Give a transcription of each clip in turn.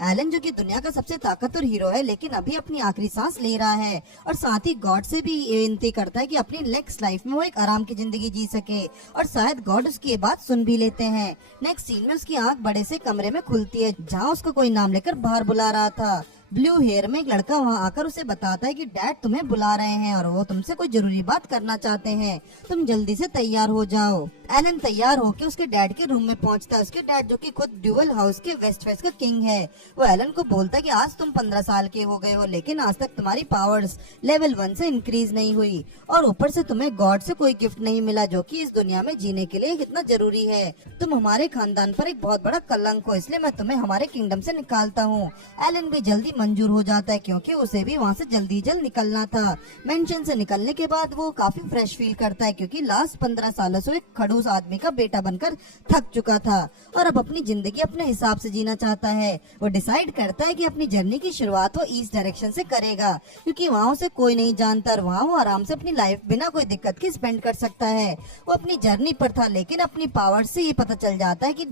Elon जो कि दुनिया का सबसे ताकतवर हीरो है, लेकिन अभी अपनी आखिरी सांस ले रहा है और साथ ही गॉड से भी विनती करता है कि अपनी नेक्स्ट लाइफ में वो एक आराम की जिंदगी जी सके और शायद गॉड उसकी ये बात सुन भी लेते हैं। नेक्स्ट सीन में उसकी आंख बड़े से कमरे में खुलती है जहाँ उसको कोई नाम लेकर बाहर बुला रहा था। ब्लू हेयर में एक लड़का वहाँ आकर उसे बताता है कि डैड तुम्हें बुला रहे हैं और वो तुमसे कोई जरूरी बात करना चाहते हैं, तुम जल्दी से तैयार हो जाओ। एलन तैयार होकर उसके डैड के रूम में पहुंचता है। उसके डैड जो कि खुद ड्यूअल हाउस के वेस्ट फेस का किंग है, वो एलन को बोलता है कि आज तुम 15 साल के हो गए हो, लेकिन आज तक तुम्हारी पावर्स लेवल 1 से इंक्रीज नहीं हुई और ऊपर से तुम्हें गॉड से कोई गिफ्ट नहीं मिला जो कि इस दुनिया में जीने के लिए कितना जरूरी है। तुम हमारे खानदान पर एक बहुत बड़ा कलंक हो, इसलिए मैं तुम्हें हमारे किंगडम से निकालता हूँ। एलन भी जल्दी मंजूर हो जाता है क्योंकि उसे भी वहाँ से जल्दी निकलना था। मेंशन से निकलने के बाद वो काफी फ्रेश फील करता है क्योंकि लास्ट 15 सालों से एक खड़ूस आदमी का बेटा बनकर थक चुका था और अब अपनी जिंदगी अपने हिसाब से जीना चाहता है। वो डिसाइड करता है कि अपनी जर्नी की शुरुआत वो ईस्ट डायरेक्शन से करेगा क्योंकि वहाँ उसे कोई नहीं जानता और वहाँ वो आराम से अपनी लाइफ बिना कोई दिक्कत के स्पेंड कर सकता है। वो अपनी जर्नी पर था लेकिन अपनी पावर से ये पता चल जाता है कि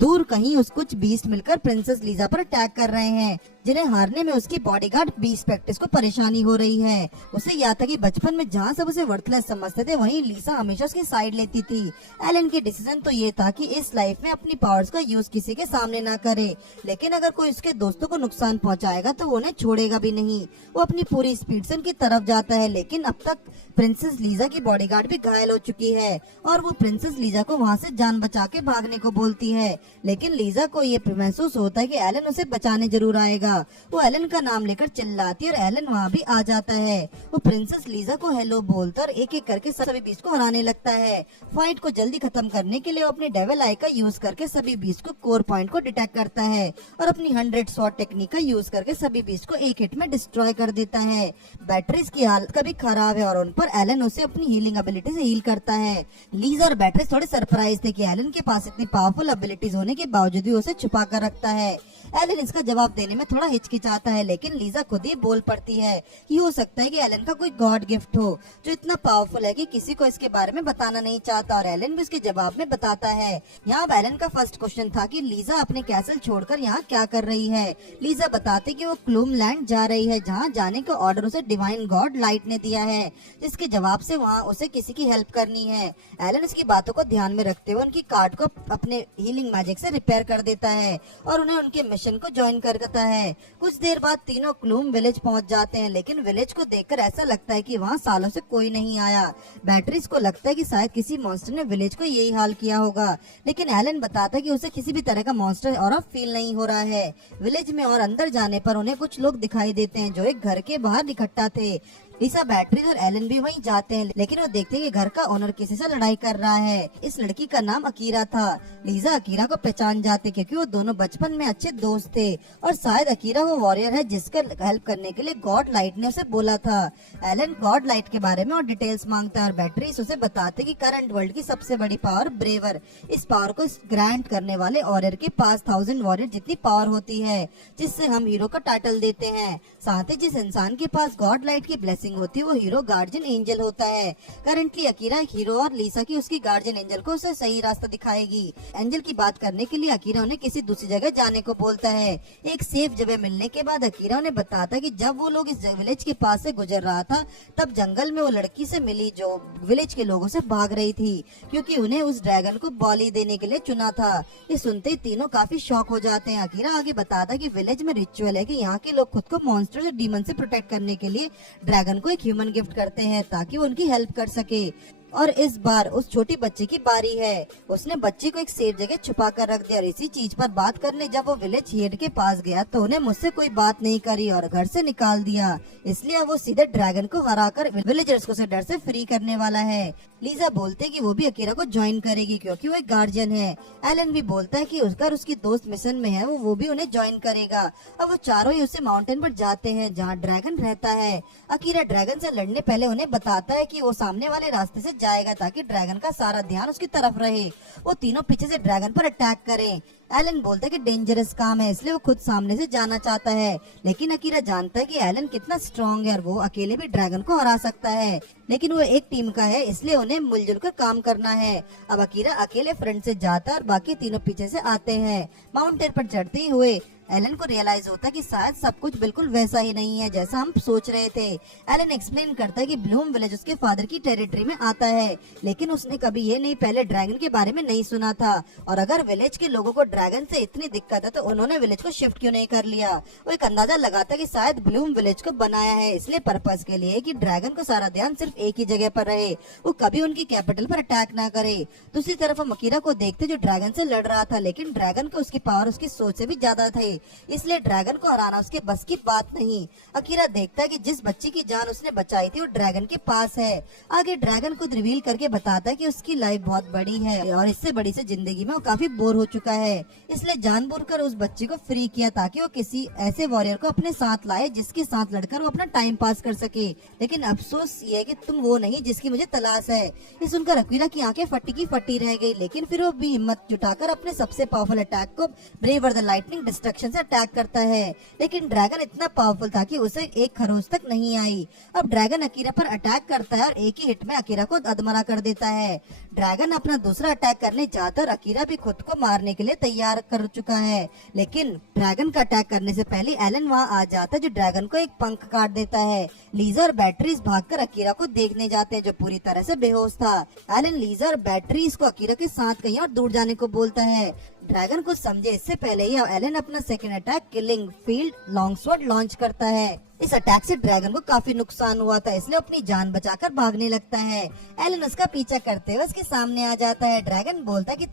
दूर कहीं उस कुछ बीस्ट मिलकर प्रिंसेस लीजा पर अटैक कर रहे हैं जिन्हें हारने में उसकी बॉडीगार्ड बीस्ट प्रैक्टिस को परेशानी हो रही है। उसे याद था कि बचपन में जहाँ सब उसे वर्थलेस समझते थे वहीं लीसा हमेशा उसकी साइड लेती थी। एलन की डिसीजन तो ये था कि इस लाइफ में अपनी पावर्स का यूज किसी के सामने ना करे, लेकिन अगर कोई उसके दोस्तों को नुकसान पहुंचाएगा तो वो उन्हें छोड़ेगा भी नहीं। वो अपनी पूरी स्पीड से उनकी तरफ जाता है लेकिन अब तक प्रिंसेस लीजा की बॉडीगार्ड भी घायल हो चुकी है और वो प्रिंसेस लीजा को वहाँ से जान बचा के भागने को बोलती है, लेकिन लीजा को ये महसूस होता है कि एलन उसे बचाने जरूर आएगा। वो एलन का नाम लेकर चिल्लाती है और एलन वहाँ भी आ जाता है। वो प्रिंसेस लीजा को हेलो बोलता और एक एक करके सभी बीस्ट को हराने लगता है। फाइट को जल्दी खत्म करने के लिए वो अपने डेविल आई का यूज करके सभी बीस्ट को कोर पॉइंट को डिटेक्ट करता है और अपनी 100 शॉट टेक्निक का यूज करके सभी बीस्ट को एक हिट में डिस्ट्रॉय कर देता है। बैटरीज की हालत कभी खराब है और उन पर एलन उसे अपनी हीलिंग एबिलिटी से हील करता है। लीजा और बैटरीज थोड़े सरप्राइज थे कि एलन के पास इतनी पावरफुल एबिलिटीज होने के बावजूद भी उसे छुपा कर रखता है। एलन इसका जवाब देने में थोड़ा हिचकिचाता है लेकिन लीजा खुद ही बोल पड़ती है कि हो सकता है कि एलन का कोई गॉड गिफ्ट हो जो इतना पावरफुल है कि किसी को इसके बारे में बताना नहीं चाहता और एलन भी उसके जवाब में बताता है। यहाँ एलन का फर्स्ट क्वेश्चन था कि लीजा अपने कैसल छोड़कर यहाँ क्या कर रही है। लीजा बताती कि वो क्लूम लैंड जा रही है जहाँ जाने का ऑर्डर उसे डिवाइन गॉड लाइट ने दिया है, जिसके जवाब से वहाँ उसे किसी की हेल्प करनी है। एलन उसकी बातों को ध्यान में रखते हुए उनकी कार्ड को अपने हीलिंग मैजिक से रिपेयर कर देता है और उन्हें उनके मिशन को ज्वाइन करता है। कुछ देर बाद तीनों क्लूम विलेज पहुंच जाते हैं लेकिन विलेज को देखकर ऐसा लगता है कि वहां सालों से कोई नहीं आया। बैटरीज को लगता है कि शायद किसी मॉन्स्टर ने विलेज को यही हाल किया होगा, लेकिन एलन बताता है कि उसे किसी भी तरह का मॉन्स्टर और फील नहीं हो रहा है। विलेज में और अंदर जाने पर उन्हें कुछ लोग दिखाई देते हैं जो एक घर के बाहर इकट्ठा थे। लीसा, बैटरीज और एलन भी वहीं जाते हैं लेकिन वो देखते हैं कि घर का ओनर किसी से लड़ाई कर रहा है। इस लड़की का नाम अकीरा था। लीजा अकीरा को पहचान जाते क्योंकि वो दोनों बचपन में अच्छे दोस्त थे और शायद अकीरा वो वॉरियर है जिसका हेल्प करने के लिए गॉड लाइट ने उसे बोला था। एलन गॉड लाइट के बारे में और डिटेल्स मांगता है और बैटरीज उसे बताते कि करंट वर्ल्ड की सबसे बड़ी पावर ब्रेवर, इस पावर को ग्रांट करने वाले वॉरियर के पास 1000 वॉरियर जितनी पावर होती है जिससे हम हीरो का टाइटल देते हैं। साथ ही जिस इंसान के पास गॉड लाइट की ब्लेसिंग होती है वो हीरो गार्जियन एंजल होता है। करंटली अकीरा हीरो और लीसा की उसकी गार्जियन एंजल को उसे सही रास्ता दिखाएगी। एंजल की बात करने के लिए अकीरा उन्हें किसी दूसरी जगह जाने को बोलता है। एक सेफ जगह मिलने के बाद अकीरा उन्हें बताता है कि जब वो लोग इस विलेज के पास से गुजर रहा था तब जंगल में वो लड़की से मिली जो विलेज के लोगों से भाग रही थी क्योंकि उन्हें उस ड्रैगन को बॉली देने के लिए चुना था। ये सुनते ही तीनों काफी शॉक हो जाते हैं। अकीरा आगे बताता है कि विलेज में रिचुअल है कि यहाँ के लोग खुद को मॉन्स्टर और डीमन से प्रोटेक्ट करने के लिए ड्रैगन को एक ह्यूमन गिफ्ट करते हैं ताकि वो उनकी हेल्प कर सके। और इस बार उस छोटी बच्ची की बारी है। उसने बच्ची को एक सेफ जगह छुपा कर रख दिया और इसी चीज पर बात करने जब वो विलेज हेड के पास गया तो उन्हें मुझसे कोई बात नहीं करी और घर से निकाल दिया, इसलिए वो सीधे ड्रैगन को हराकर विलेजर्स को से डर से फ्री करने वाला है। लीजा बोलते कि वो भी अकीरा को ज्वाइन करेगी क्योंकि वो एक गार्जियन है। एलन भी बोलता है कि उसका उसकी दोस्त मिशन में है, वो भी उन्हें ज्वाइन करेगा। अब वो चारों ही उसे माउंटेन पर जाते हैं जहाँ ड्रैगन रहता है। अकीरा ड्रैगन से लड़ने पहले उन्हें बताता है कि वो सामने वाले रास्ते से जाएगा ताकि ड्रैगन का सारा ध्यान उसकी तरफ रहे। वो तीनों पीछे से ड्रैगन पर अटैक करें। एलन बोलता है कि डेंजरस काम है इसलिए वो खुद सामने से जाना चाहता है, लेकिन अकीरा जानता है कि एलन कितना स्ट्रॉन्ग है और वो अकेले भी ड्रैगन को हरा सकता है, लेकिन वो एक टीम का है इसलिए उन्हें मिलजुल कर काम करना है। अब अकीरा अकेले फ्रंट से जाता है और बाकी तीनों पीछे से आते हैं। माउंटेन पर चढ़ते हुए एलन को रियलाइज होता है कि शायद सब कुछ बिल्कुल वैसा ही नहीं है जैसा हम सोच रहे थे। एलन एक्सप्लेन करता है कि ब्लूम विलेज उसके फादर की टेरिटरी में आता है, लेकिन उसने कभी ये नहीं पहले ड्रैगन के बारे में नहीं सुना था, और अगर विलेज के लोगों को ड्रैगन से इतनी दिक्कत है तो उन्होंने विलेज को शिफ्ट क्यों नहीं कर लिया। वो एक अंदाजा लगाता है कि शायद ब्लूम विलेज को बनाया है इसलिए पर्पस के लिए कि ड्रैगन को सारा ध्यान सिर्फ एक ही जगह पर रहे, वो कभी उनकी कैपिटल पर अटैक ना करे। दूसरी तरफ हम अकीरा को देखते जो ड्रैगन से लड़ रहा था, लेकिन ड्रैगन को उसकी पावर उसकी सोच से भी ज्यादा थे, इसलिए ड्रैगन को हराना उसके बस की बात नहीं। अकीरा देखता है कि जिस बच्ची की जान उसने बचाई थी वो ड्रैगन के पास है। आगे ड्रैगन खुद रिवील करके बताता है कि उसकी लाइफ बहुत बड़ी है और इससे बड़ी से जिंदगी में वो काफी बोर हो चुका है, इसलिए जानबूझकर उस बच्ची को फ्री किया ताकि वो किसी ऐसे वॉरियर को अपने साथ लाए जिसके साथ लड़कर वो अपना टाइम पास कर सके। लेकिन अफसोस ये है कि तुम वो नहीं जिसकी मुझे तलाश है। ये सुनकर अकीरा की आंखें फटी की फटी रह गई, लेकिन फिर वो भी हिम्मत जुटाकर अपने सबसे पावरफुल अटैक को ब्रेवर द लाइटनिंग डिस्ट्रक्शन से अटैक करता है। लेकिन ड्रैगन इतना पावरफुल था कि उसे एक खरोच तक नहीं आई। अब ड्रैगन अकीरा पर अटैक करता है और एक ही हिट में अकीरा को अधमरा कर देता है। ड्रैगन अपना दूसरा अटैक करने जाता और अकीरा भी खुद को मारने के लिए तैयार कर चुका है, लेकिन ड्रैगन का अटैक करने से पहले एलन वहाँ आ जाता है जो ड्रैगन को एक पंख काट देता है। लीजा और बैटरीज भागकर अकीरा को देखने जाते हैं जो पूरी तरह से बेहोश था। एलन लीजा और बैटरीज को अकीरा के साथ कहीं और दूर जाने को बोलता है। ड्रैगन कुछ समझे इससे पहले ही एलन अपना second attack killing field long sword launch करता है। इस अटैक से ड्रैगन को काफी नुकसान हुआ था, इसलिए अपनी जान बचाकर भागने लगता है। एलन उसका पीछा करते हुए उसके सामने आ जाता है। ड्रैगन बोलता है कि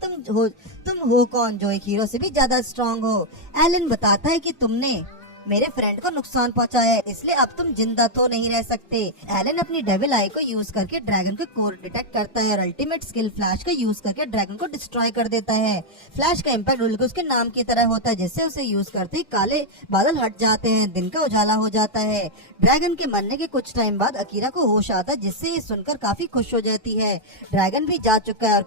तुम हो कौन जो एक हीरो से भी ज्यादा स्ट्रांग हो। एलन बताता है कि तुमने मेरे फ्रेंड को नुकसान पहुंचाया है, इसलिए अब तुम जिंदा तो नहीं रह सकते। एलन अपनी डेविल आई को यूज करके ड्रैगन के कोर डिटेक्ट करता है और अल्टीमेट स्किल फ्लैश का यूज करके ड्रैगन को डिस्ट्रॉय कर देता है। फ्लैश का इम्पैक्ट बिल्कुल उसके नाम की तरह होता है, जिससे उसे यूज करते ही काले बादल हट जाते हैं, दिन का उजाला हो जाता है। ड्रैगन के मरने के कुछ टाइम बाद अकीरा को होश आता है, जिससे ये सुनकर काफी खुश हो जाती है। ड्रैगन भी जा चुका है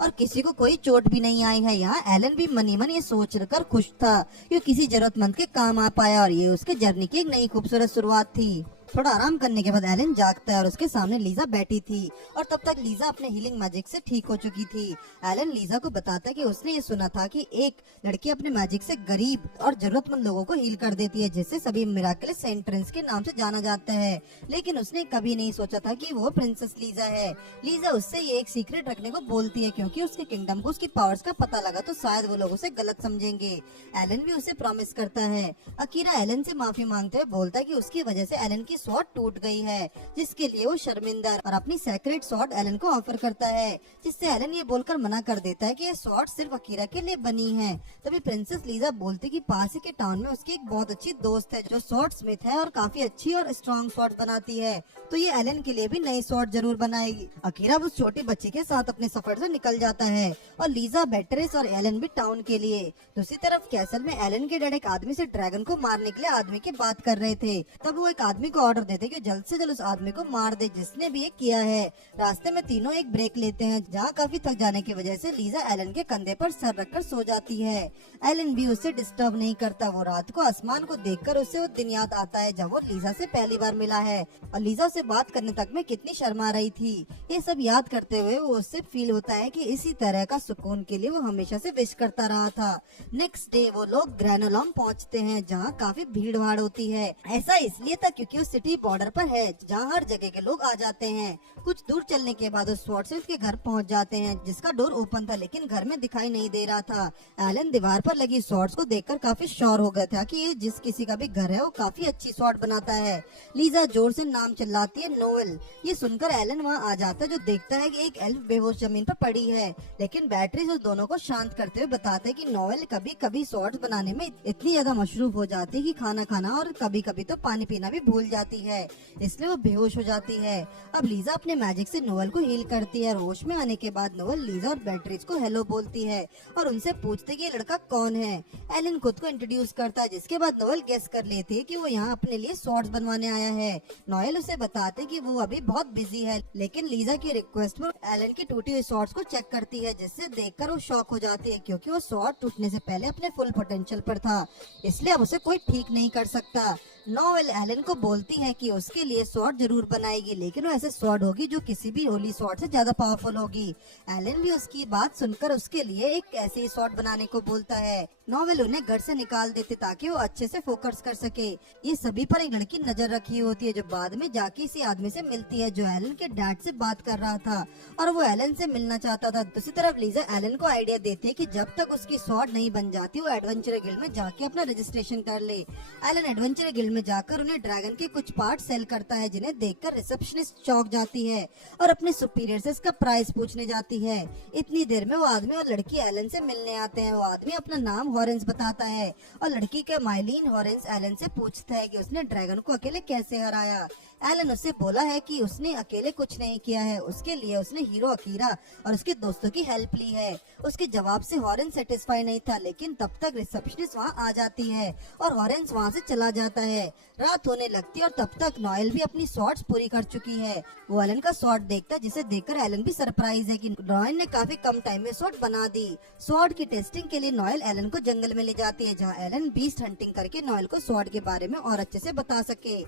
और किसी को कोई चोट भी नहीं आई है। यहाँ एलन भी मनी मन ये सोच कर खुश था कि वो किसी जरूरतमंद के काम आ पाया और ये उसके जर्नी की एक नई खूबसूरत शुरुआत थी। थोड़ा आराम करने के बाद एलन जागता है और उसके सामने लीजा बैठी थी और तब तक लीजा अपने हीलिंग मैजिक से ठीक हो चुकी थी। एलन लीजा को बताता है कि उसने ये सुना था कि एक लड़की अपने मैजिक से गरीब और जरूरतमंद लोगों को हील कर देती है, जिससे सभी मिराकलस सेंट्रेंस के नाम से जाना जाता है। लेकिन उसने कभी नहीं सोचा था कि वो प्रिंसेस लीजा है। लीजा उससे ये एक सीक्रेट रखने को बोलती है क्योंकि उसके किंगडम को उसकी पावर्स का पता लगा तो शायद वो लोग उसे गलत समझेंगे। एलन भी उसे प्रॉमिस करता है। अकीरा एलन से माफी मांगते हुए बोलता है कि उसकी वजह से एलन की स्वॉर्ड टूट गई है, जिसके लिए वो शर्मिंदा और अपनी सेक्रेट स्वॉर्ड एलन को ऑफर करता है, जिससे एलन ये बोलकर मना कर देता है कि ये स्वॉर्ड सिर्फ अकीरा के लिए बनी है। तभी प्रिंसेस लीजा बोलती कि पास ही के टाउन में उसकी एक बहुत अच्छी दोस्त है जो स्वॉर्ड स्मिथ है और काफी अच्छी और स्ट्रॉन्ग स्वॉर्ड बनाती है, तो ये एलन के लिए भी नई स्वॉर्ड जरूर बनाएगी। अकीरा उस छोटी बच्ची के साथ अपने सफर से निकल जाता है और लीजा बैटरेस और एलन भी टाउन के लिए। दूसरी तरफ कैसल में एलन के डैड एक आदमी से ड्रैगन को मारने के लिए आदमी की बात कर रहे थे। तब वो एक आदमी को ऑर्डर देते कि जल्द से जल्द उस आदमी को मार दे जिसने भी ये किया है। रास्ते में तीनों एक ब्रेक लेते हैं, जहाँ काफी थक जाने की वजह से लीजा एलन के कंधे पर सर रखकर सो जाती है। एलन भी उसे डिस्टर्ब नहीं करता। वो रात को आसमान को देखकर उसे वो दिन याद आता है जब वो लीजा से पहली बार मिला है और लीजा से बात करने तक में कितनी शर्मा रही थी। ये सब याद करते हुए वो उससे फील होता है कि इसी तरह का सुकून के लिए वो हमेशा से विश करता रहा था। नेक्स्ट डे वो लोग ग्रैनोलॉम पहुंचते हैं, जहाँ काफी भीड़ भाड़ होती है। ऐसा इसलिए था क्योंकि वो सिटी बॉर्डर पर है, जहाँ हर जगह के लोग आ जाते हैं। कुछ दूर चलने के बाद उस स्वॉर्डस्मिथ के घर पहुंच जाते हैं, जिसका डोर ओपन था लेकिन घर में दिखाई नहीं दे रहा था। एलन दीवार पर लगी स्वॉर्ड्स को देखकर काफी श्योर हो गया था कि ये जिस किसी का भी घर है वो काफी अच्छी स्वॉर्ड बनाता है। लीजा जोर से नाम चिल्लाती है, नोएल। ये सुनकर एलन वहाँ आ जाता है जो देखता है कि एक एल्फ बेहोश जमीन पर पड़ी है, लेकिन बैटरी उस दोनों को शांत करते हुए बताते हैं कि नोएल कभी कभी स्वॉर्ड्स बनाने में इतनी ज्यादा मशरूफ हो जाती है कि खाना खाना और कभी कभी तो पानी पीना भी भूल जाती है, इसलिए वो बेहोश हो जाती है। अब लीजा अपने मैजिक से नोएल को हील करती है। होश में आने के बाद नोएल लीजा और बैटरीज को हेलो बोलती है और उनसे पूछती कि ये लड़का कौन है। एलन खुद को इंट्रोड्यूस करता है, जिसके बाद नोएल गेस कर लेती है कि वो यहाँ अपने लिए स्वॉर्ड्स बनवाने आया है। नोएल उसे बताते कि वो अभी बहुत बिजी है, लेकिन लीजा की रिक्वेस्ट पर एलन की टूटी हुई स्वॉर्ड्स को चेक करती है, जिससे देखकर वो शॉक हो जाती है क्योंकि वो स्वॉर्ड टूटने से पहले अपने फुल पोटेंशियल पर था, इसलिए अब उसे कोई ठीक नहीं कर सकता। नोएल एलन को बोलती है कि उसके लिए स्वॉर्ड जरूर बनाएगी, लेकिन वो ऐसे स्वॉर्ड होगी जो किसी भी होली स्वॉर्ड से ज्यादा पावरफुल होगी। एलन भी उसकी बात सुनकर उसके लिए एक ऐसे ही स्वॉर्ड बनाने को बोलता है। नोवेल उन्हें घर से निकाल देते ताकि वो अच्छे से फोकस कर सके। ये सभी पर एक लड़की नजर रखी होती है जो बाद में जाके इसी आदमी से मिलती है जो एलन के डैड से बात कर रहा था और वो एलन से मिलना चाहता था। दूसरी तरफ लीजा एलन को आइडिया देती है कि जब तक उसकी स्वॉर्ड नहीं बन जाती वो एडवेंचर गिल्ड में जाके अपना रजिस्ट्रेशन कर ले। एलन एडवेंचर गिल्ड में जाकर उन्हें ड्रैगन के कुछ पार्ट सेल करता है जिन्हें देखकर रिसेप्शनिस्ट चौंक जाती है और अपने सुपीरियर से इसका प्राइस पूछने जाती है। इतनी देर में वो आदमी और लड़की एलन से मिलने आते हैं। वो आदमी अपना नाम हॉरेंस बताता है और लड़की के माइलिन हॉरेंस एलन से पूछता है कि उसने ड्रैगन को अकेले कैसे हराया। एलन उससे बोला है कि उसने अकेले कुछ नहीं किया है, उसके लिए उसने हीरो अकीरा और उसके दोस्तों की हेल्प ली है। उसके जवाब से हॉरेंस सेटिस्फाई नहीं था, लेकिन तब तक रिसेप्शनिस्ट वहाँ आ जाती है और हॉरेंस वहाँ से चला जाता है। रात होने लगती है और तब तक नोएल भी अपनी शॉट्स पूरी कर चुकी है। वो एलन का शॉट देखता है जिसे देखकर एलन भी सरप्राइज है कि नोएल ने काफी कम टाइम में शॉट बना दी। शॉट की टेस्टिंग के लिए नोएल एलन को जंगल में ले जाती है जहाँ एलन बीस्ट हंटिंग करके नोएल को शॉट के बारे में और अच्छे से बता सके।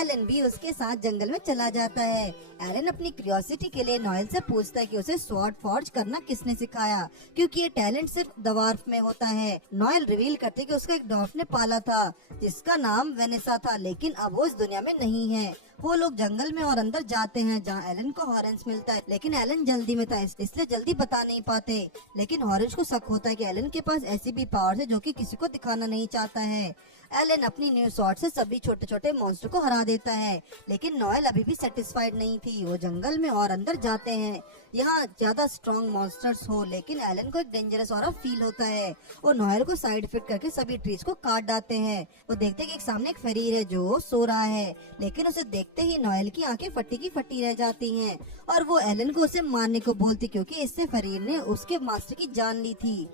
एलन भी उसके साथ जंगल में चला जाता है। एलन अपनी क्यूरियोसिटी के लिए नोएल से पूछता है कि उसे स्वॉर्ड फॉर्ज करना किसने सिखाया, क्योंकि ये टैलेंट सिर्फ डवार्फ में होता है। नोएल रिवील करते कि उसका एक डॉर्फ ने पाला था जिसका नाम वेनेसा था, लेकिन अब वो इस दुनिया में नहीं है। वो लोग जंगल में और अंदर जाते हैं जहाँ एलन को हॉरेंस मिलता है, लेकिन एलन जल्दी में था इसलिए जल्दी बता नहीं पाते। लेकिन हॉरेंस को शक होता है कि एलन के पास ऐसी भी पावर है जो कि किसी को दिखाना नहीं चाहता है। एलन अपनी न्यू शॉट से सभी छोटे छोटे मॉन्स्टर को हरा देता है, लेकिन नोएल अभी भी सेटिस्फाइड नहीं थी। वो जंगल में और अंदर जाते हैं यहाँ ज्यादा स्ट्रॉन्ग मॉन्स्टर्स हो, लेकिन एलन को एक डेंजरस और फील होता है। वो नोएल को साइड फिट करके सभी ट्रीज को काट डालते हैं। वो देखते हैं कि एक सामने एक फरीर है जो सो रहा है, लेकिन उसे देखते ही नोएल की आंखें फटी की फटी रह जाती हैं और वो एलन को उसे मारने को बोलती क्योंकि इससे फरीर ने उसके मास्टर की जान ली थी।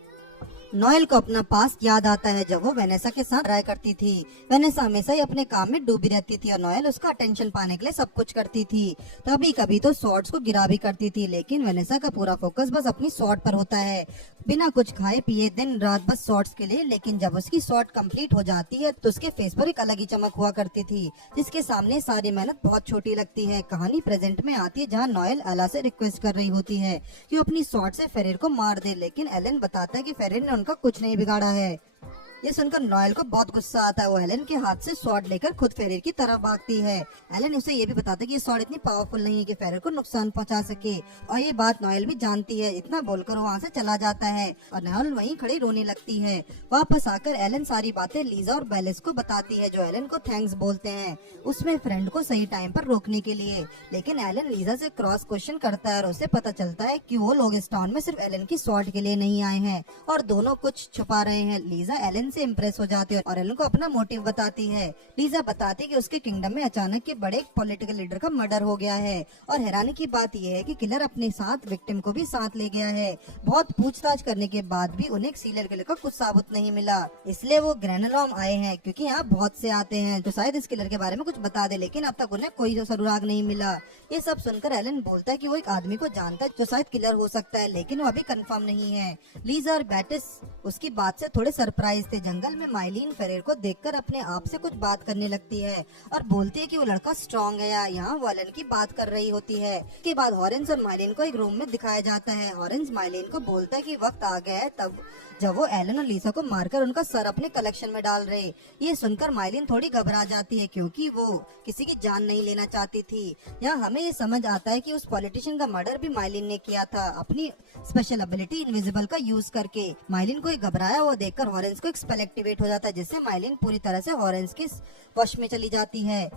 नोएल को अपना पास्ट याद आता है जब वो वेनेसा के साथ रहा करती थी। वेनेसा हमेशा ही अपने काम में डूबी रहती थी और नोएल उसका अटेंशन पाने के लिए सब कुछ करती थी। कभी कभी तो शॉट्स को गिरा भी करती थी, लेकिन वेनेसा का पूरा फोकस बस अपनी शॉट पर होता है, बिना कुछ खाए पिए दिन रात बस शॉट्स के लिए। लेकिन जब उसकी शॉट कंप्लीट हो जाती है तो उसके फेस पर एक अलग ही चमक हुआ करती थी जिसके सामने सारी मेहनत बहुत छोटी लगती है। कहानी प्रेजेंट में आती है जहाँ नोएल एला से रिक्वेस्ट कर रही होती है कि वो अपनी शॉट से फेरेर को मार दे, लेकिन एलन बताता है कि फेरेर ने उनका कुछ नहीं बिगाड़ा है। ये सुनकर नोएल को बहुत गुस्सा आता है। वो एलन के हाथ से स्वॉर्ड लेकर खुद फेरेर की तरफ भागती है। एलन उसे ये भी बताता है कि ये स्वॉर्ड इतनी पावरफुल नहीं है कि फेरेर को नुकसान पहुंचा सके और ये बात नोएल भी जानती है। इतना बोलकर वो वहाँ से चला जाता है और नोएल वहीं खड़ी रोने लगती है। वापस आकर एलन सारी बातें लीजा और बेलिस को बताती है जो एलन को थैंक्स बोलते हैं उसमें फ्रेंड को सही टाइम पर रोकने के लिए। लेकिन एलन लीजा से क्रॉस क्वेश्चन करता है और उसे पता चलता है कि वो लोग इस टाउन में सिर्फ एलन की स्वॉर्ड के लिए नहीं आए हैं और दोनों कुछ छुपा रहे हैं। लीजा एलन से इम्प्रेस हो जाती है और एलन को अपना मोटिव बताती है। लीजा बताती है कि उसके किंगडम में अचानक के बड़े पॉलिटिकल लीडर का मर्डर हो गया है और हैरानी की बात यह है कि किलर अपने साथ विक्टिम को भी साथ ले गया है। बहुत पूछताछ करने के बाद भी उन्हें सीरियल किलर का कुछ साबुत नहीं मिला, इसलिए वो ग्रेनलॉम आए हैं क्योंकि यहाँ बहुत से आते हैं तो शायद इस किलर के बारे में कुछ बता दे, लेकिन अब तक उन्हें कोई सुराग नहीं मिला। ये सब सुनकर एलन बोलता है कि वो एक आदमी को जानता है जो शायद किलर हो सकता है, लेकिन वो अभी कंफर्म नहीं है। लीजा और बैटिस उसकी बात से थोड़े सरप्राइज थे। जंगल में माइलिन फेरेर को देखकर अपने आप से कुछ बात करने लगती है और बोलती है कि वो लड़का स्ट्रॉन्ग है। यहाँ वो एलन की बात कर रही होती है। इसके बाद हॉरेंस और माइलिन को एक रूम में दिखाया जाता है। हॉरेंस माइलिन को बोलता है कि वक्त आ गया है तब जब वो एलन और लीसा को मारकर उनका सर अपने कलेक्शन में डाल रहे। ये सुनकर माइलिन थोड़ी घबरा जाती है क्योंकि वो किसी की जान नहीं लेना चाहती थी। यहाँ हमें ये समझ आता है कि उस पॉलिटिशियन का मर्डर भी माइलिन ने किया था अपनी स्पेशल एबिलिटी इनविजिबल का यूज करके। माइलिन को घबराया वो देखकर हॉरेंस को एक स्पेल एक्टिवेट हो जाता है जिससे माइलिन पूरी तरह से हॉरेंस के वश में चली जाती है।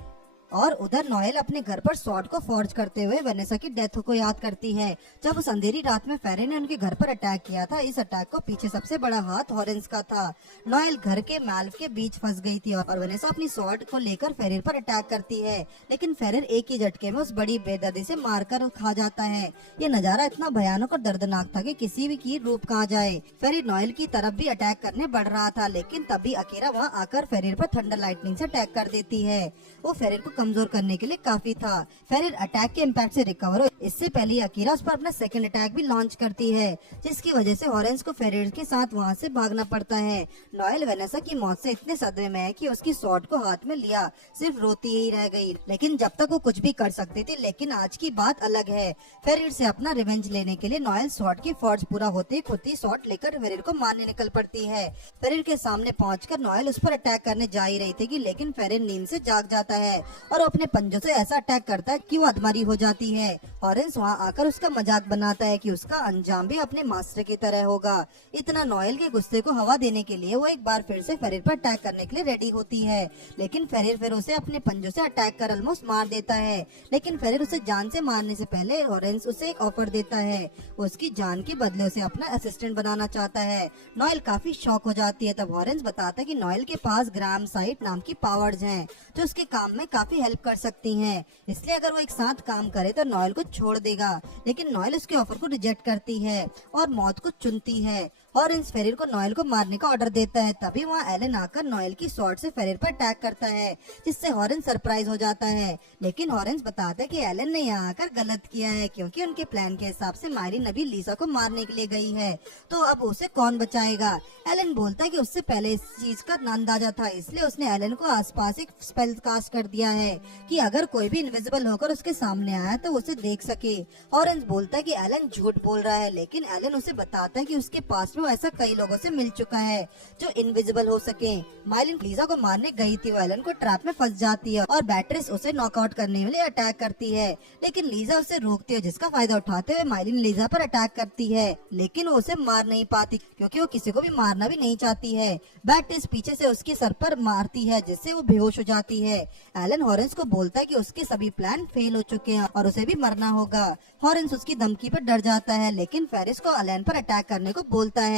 और उधर नोएल अपने घर पर स्वॉर्ड को फॉर्ज करते हुए वेनेसा की डेथ को याद करती है। जब उस अंधेरी रात में फेरे ने उनके घर पर अटैक किया था, इस अटैक को पीछे सबसे बड़ा हाथ हॉरेंस का था। नोएल घर के मैल्व के बीच फंस गई थी और वेनेसा अपनी स्वॉर्ड को लेकर फेरेर पर अटैक करती है, लेकिन फेरेर एक ही झटके में उस बड़ी बेदर्दी से मारकर खा जाता है। ये नजारा इतना भयानक और दर्दनाक था कि किसी भी की रूप कहाँ जाए। फेरेर नोएल की तरफ भी अटैक करने बढ़ रहा था, लेकिन तभी अकेरा वहाँ आकर फेरेर पर थंडर लाइटनिंग से अटैक कर देती है। वो फेरेर को कमजोर करने के लिए काफी था। फेरेर अटैक के इम्पैक्ट से रिकवर इससे पहले अकीरा उस पर अपना सेकंड अटैक भी लॉन्च करती है, जिसकी वजह से हॉरेंस को फेरेर के साथ वहां से भागना पड़ता है। नॉयल वेनेसा की मौत से इतने सदमे में है कि उसकी स्वॉर्ड को हाथ में लिया सिर्फ रोती ही रह गई, लेकिन जब तक वो कुछ भी कर सकती थी। लेकिन आज की बात अलग है। फेरेर से अपना रिवेंज लेने के लिए नॉयल स्वॉर्ड की फॉर्ज पूरा होते ही खुद ही स्वॉर्ड लेकर फेरेर को मारने निकल पड़ती है। फेरेर के सामने पहुंचकर नॉयल उस पर अटैक करने जा ही रही थी लेकिन फेरेर नींद से जाग जाता है और अपने पंजों से ऐसा अटैक करता है कि वो अधमरी हो जाती है। हॉरेंस वहाँ आकर उसका मजाक बनाता है कि उसका अंजाम भी अपने मास्टर की तरह होगा। इतना नॉयल के गुस्से को हवा देने के लिए वो एक बार फिर से फेरेर पर अटैक करने के लिए रेडी होती है, लेकिन फेरेर फिर उसे अपने पंजों से अटैक कर ऑलमोस्ट मार देता है। लेकिन फेरेर उसे जान से मारने से पहले हॉरेंस उसे एक ऑफर देता है। वो उसकी जान के बदले उसे अपना असिस्टेंट बनाना चाहता है। नॉयल काफी शॉक हो जाती है। तब हॉरेंस बताता है कि नॉयल के पास ग्राम साइट नाम की पावर्स हैं जो उसके काम में काफी हेल्प कर सकती हैं, इसलिए अगर वो एक साथ काम करे तो नॉयल को छोड़ देगा। लेकिन नॉयल उसके ऑफर को रिजेक्ट करती है और मौत को चुनती है। हॉरेंस फेरेर को नॉयल को मारने का ऑर्डर देता है। तभी वहाँ एलन आकर नॉयल की स्वॉर्ड से फेरेर पर अटैक करता है, जिससे हॉरेंस सरप्राइज हो जाता है। लेकिन हॉरेंस बताता है कि एलन ने यहाँ आकर गलत किया है, क्योंकि उनके प्लान के हिसाब से मायलिन अभी लीसा को मारने के लिए गई है, तो अब उसे कौन बचाएगा। एलन बोलता है कि उससे पहले इस चीज का अंदाजा था, इसलिए उसने एलन को आसपास एक स्पेल कास्ट कर दिया है कि अगर कोई भी इनविजिबल होकर उसके सामने आया तो उसे देख सके। हॉरेंस बोलता है कि एलन झूठ बोल रहा है, लेकिन एलन उसे बताता है कि उसके पास वो ऐसा कई लोगों से मिल चुका है जो इनविजिबल हो सके। मायलिन लीजा को मारने गई थी, वो एलन को ट्रैप में फंस जाती है और बैट्रिस उसे नॉकआउट करने के लिए अटैक करती है, लेकिन लीजा उसे रोकती है, जिसका फायदा उठाते हुए मायलिन लीजा पर अटैक करती है, लेकिन वो उसे मार नहीं पाती क्योंकि वो किसी को भी मारना भी नहीं चाहती है। बैट्रिस पीछे से उसके सर पर मारती है, जिससे वो बेहोश हो जाती है। एलन हॉरेंस को बोलता है कि उसके सभी प्लान फेल हो चुके हैं और उसे भी मरना होगा। हॉरेंस उसकी धमकी पर डर जाता है, लेकिन फेरिस को एलन पर अटैक करने को बोलता है।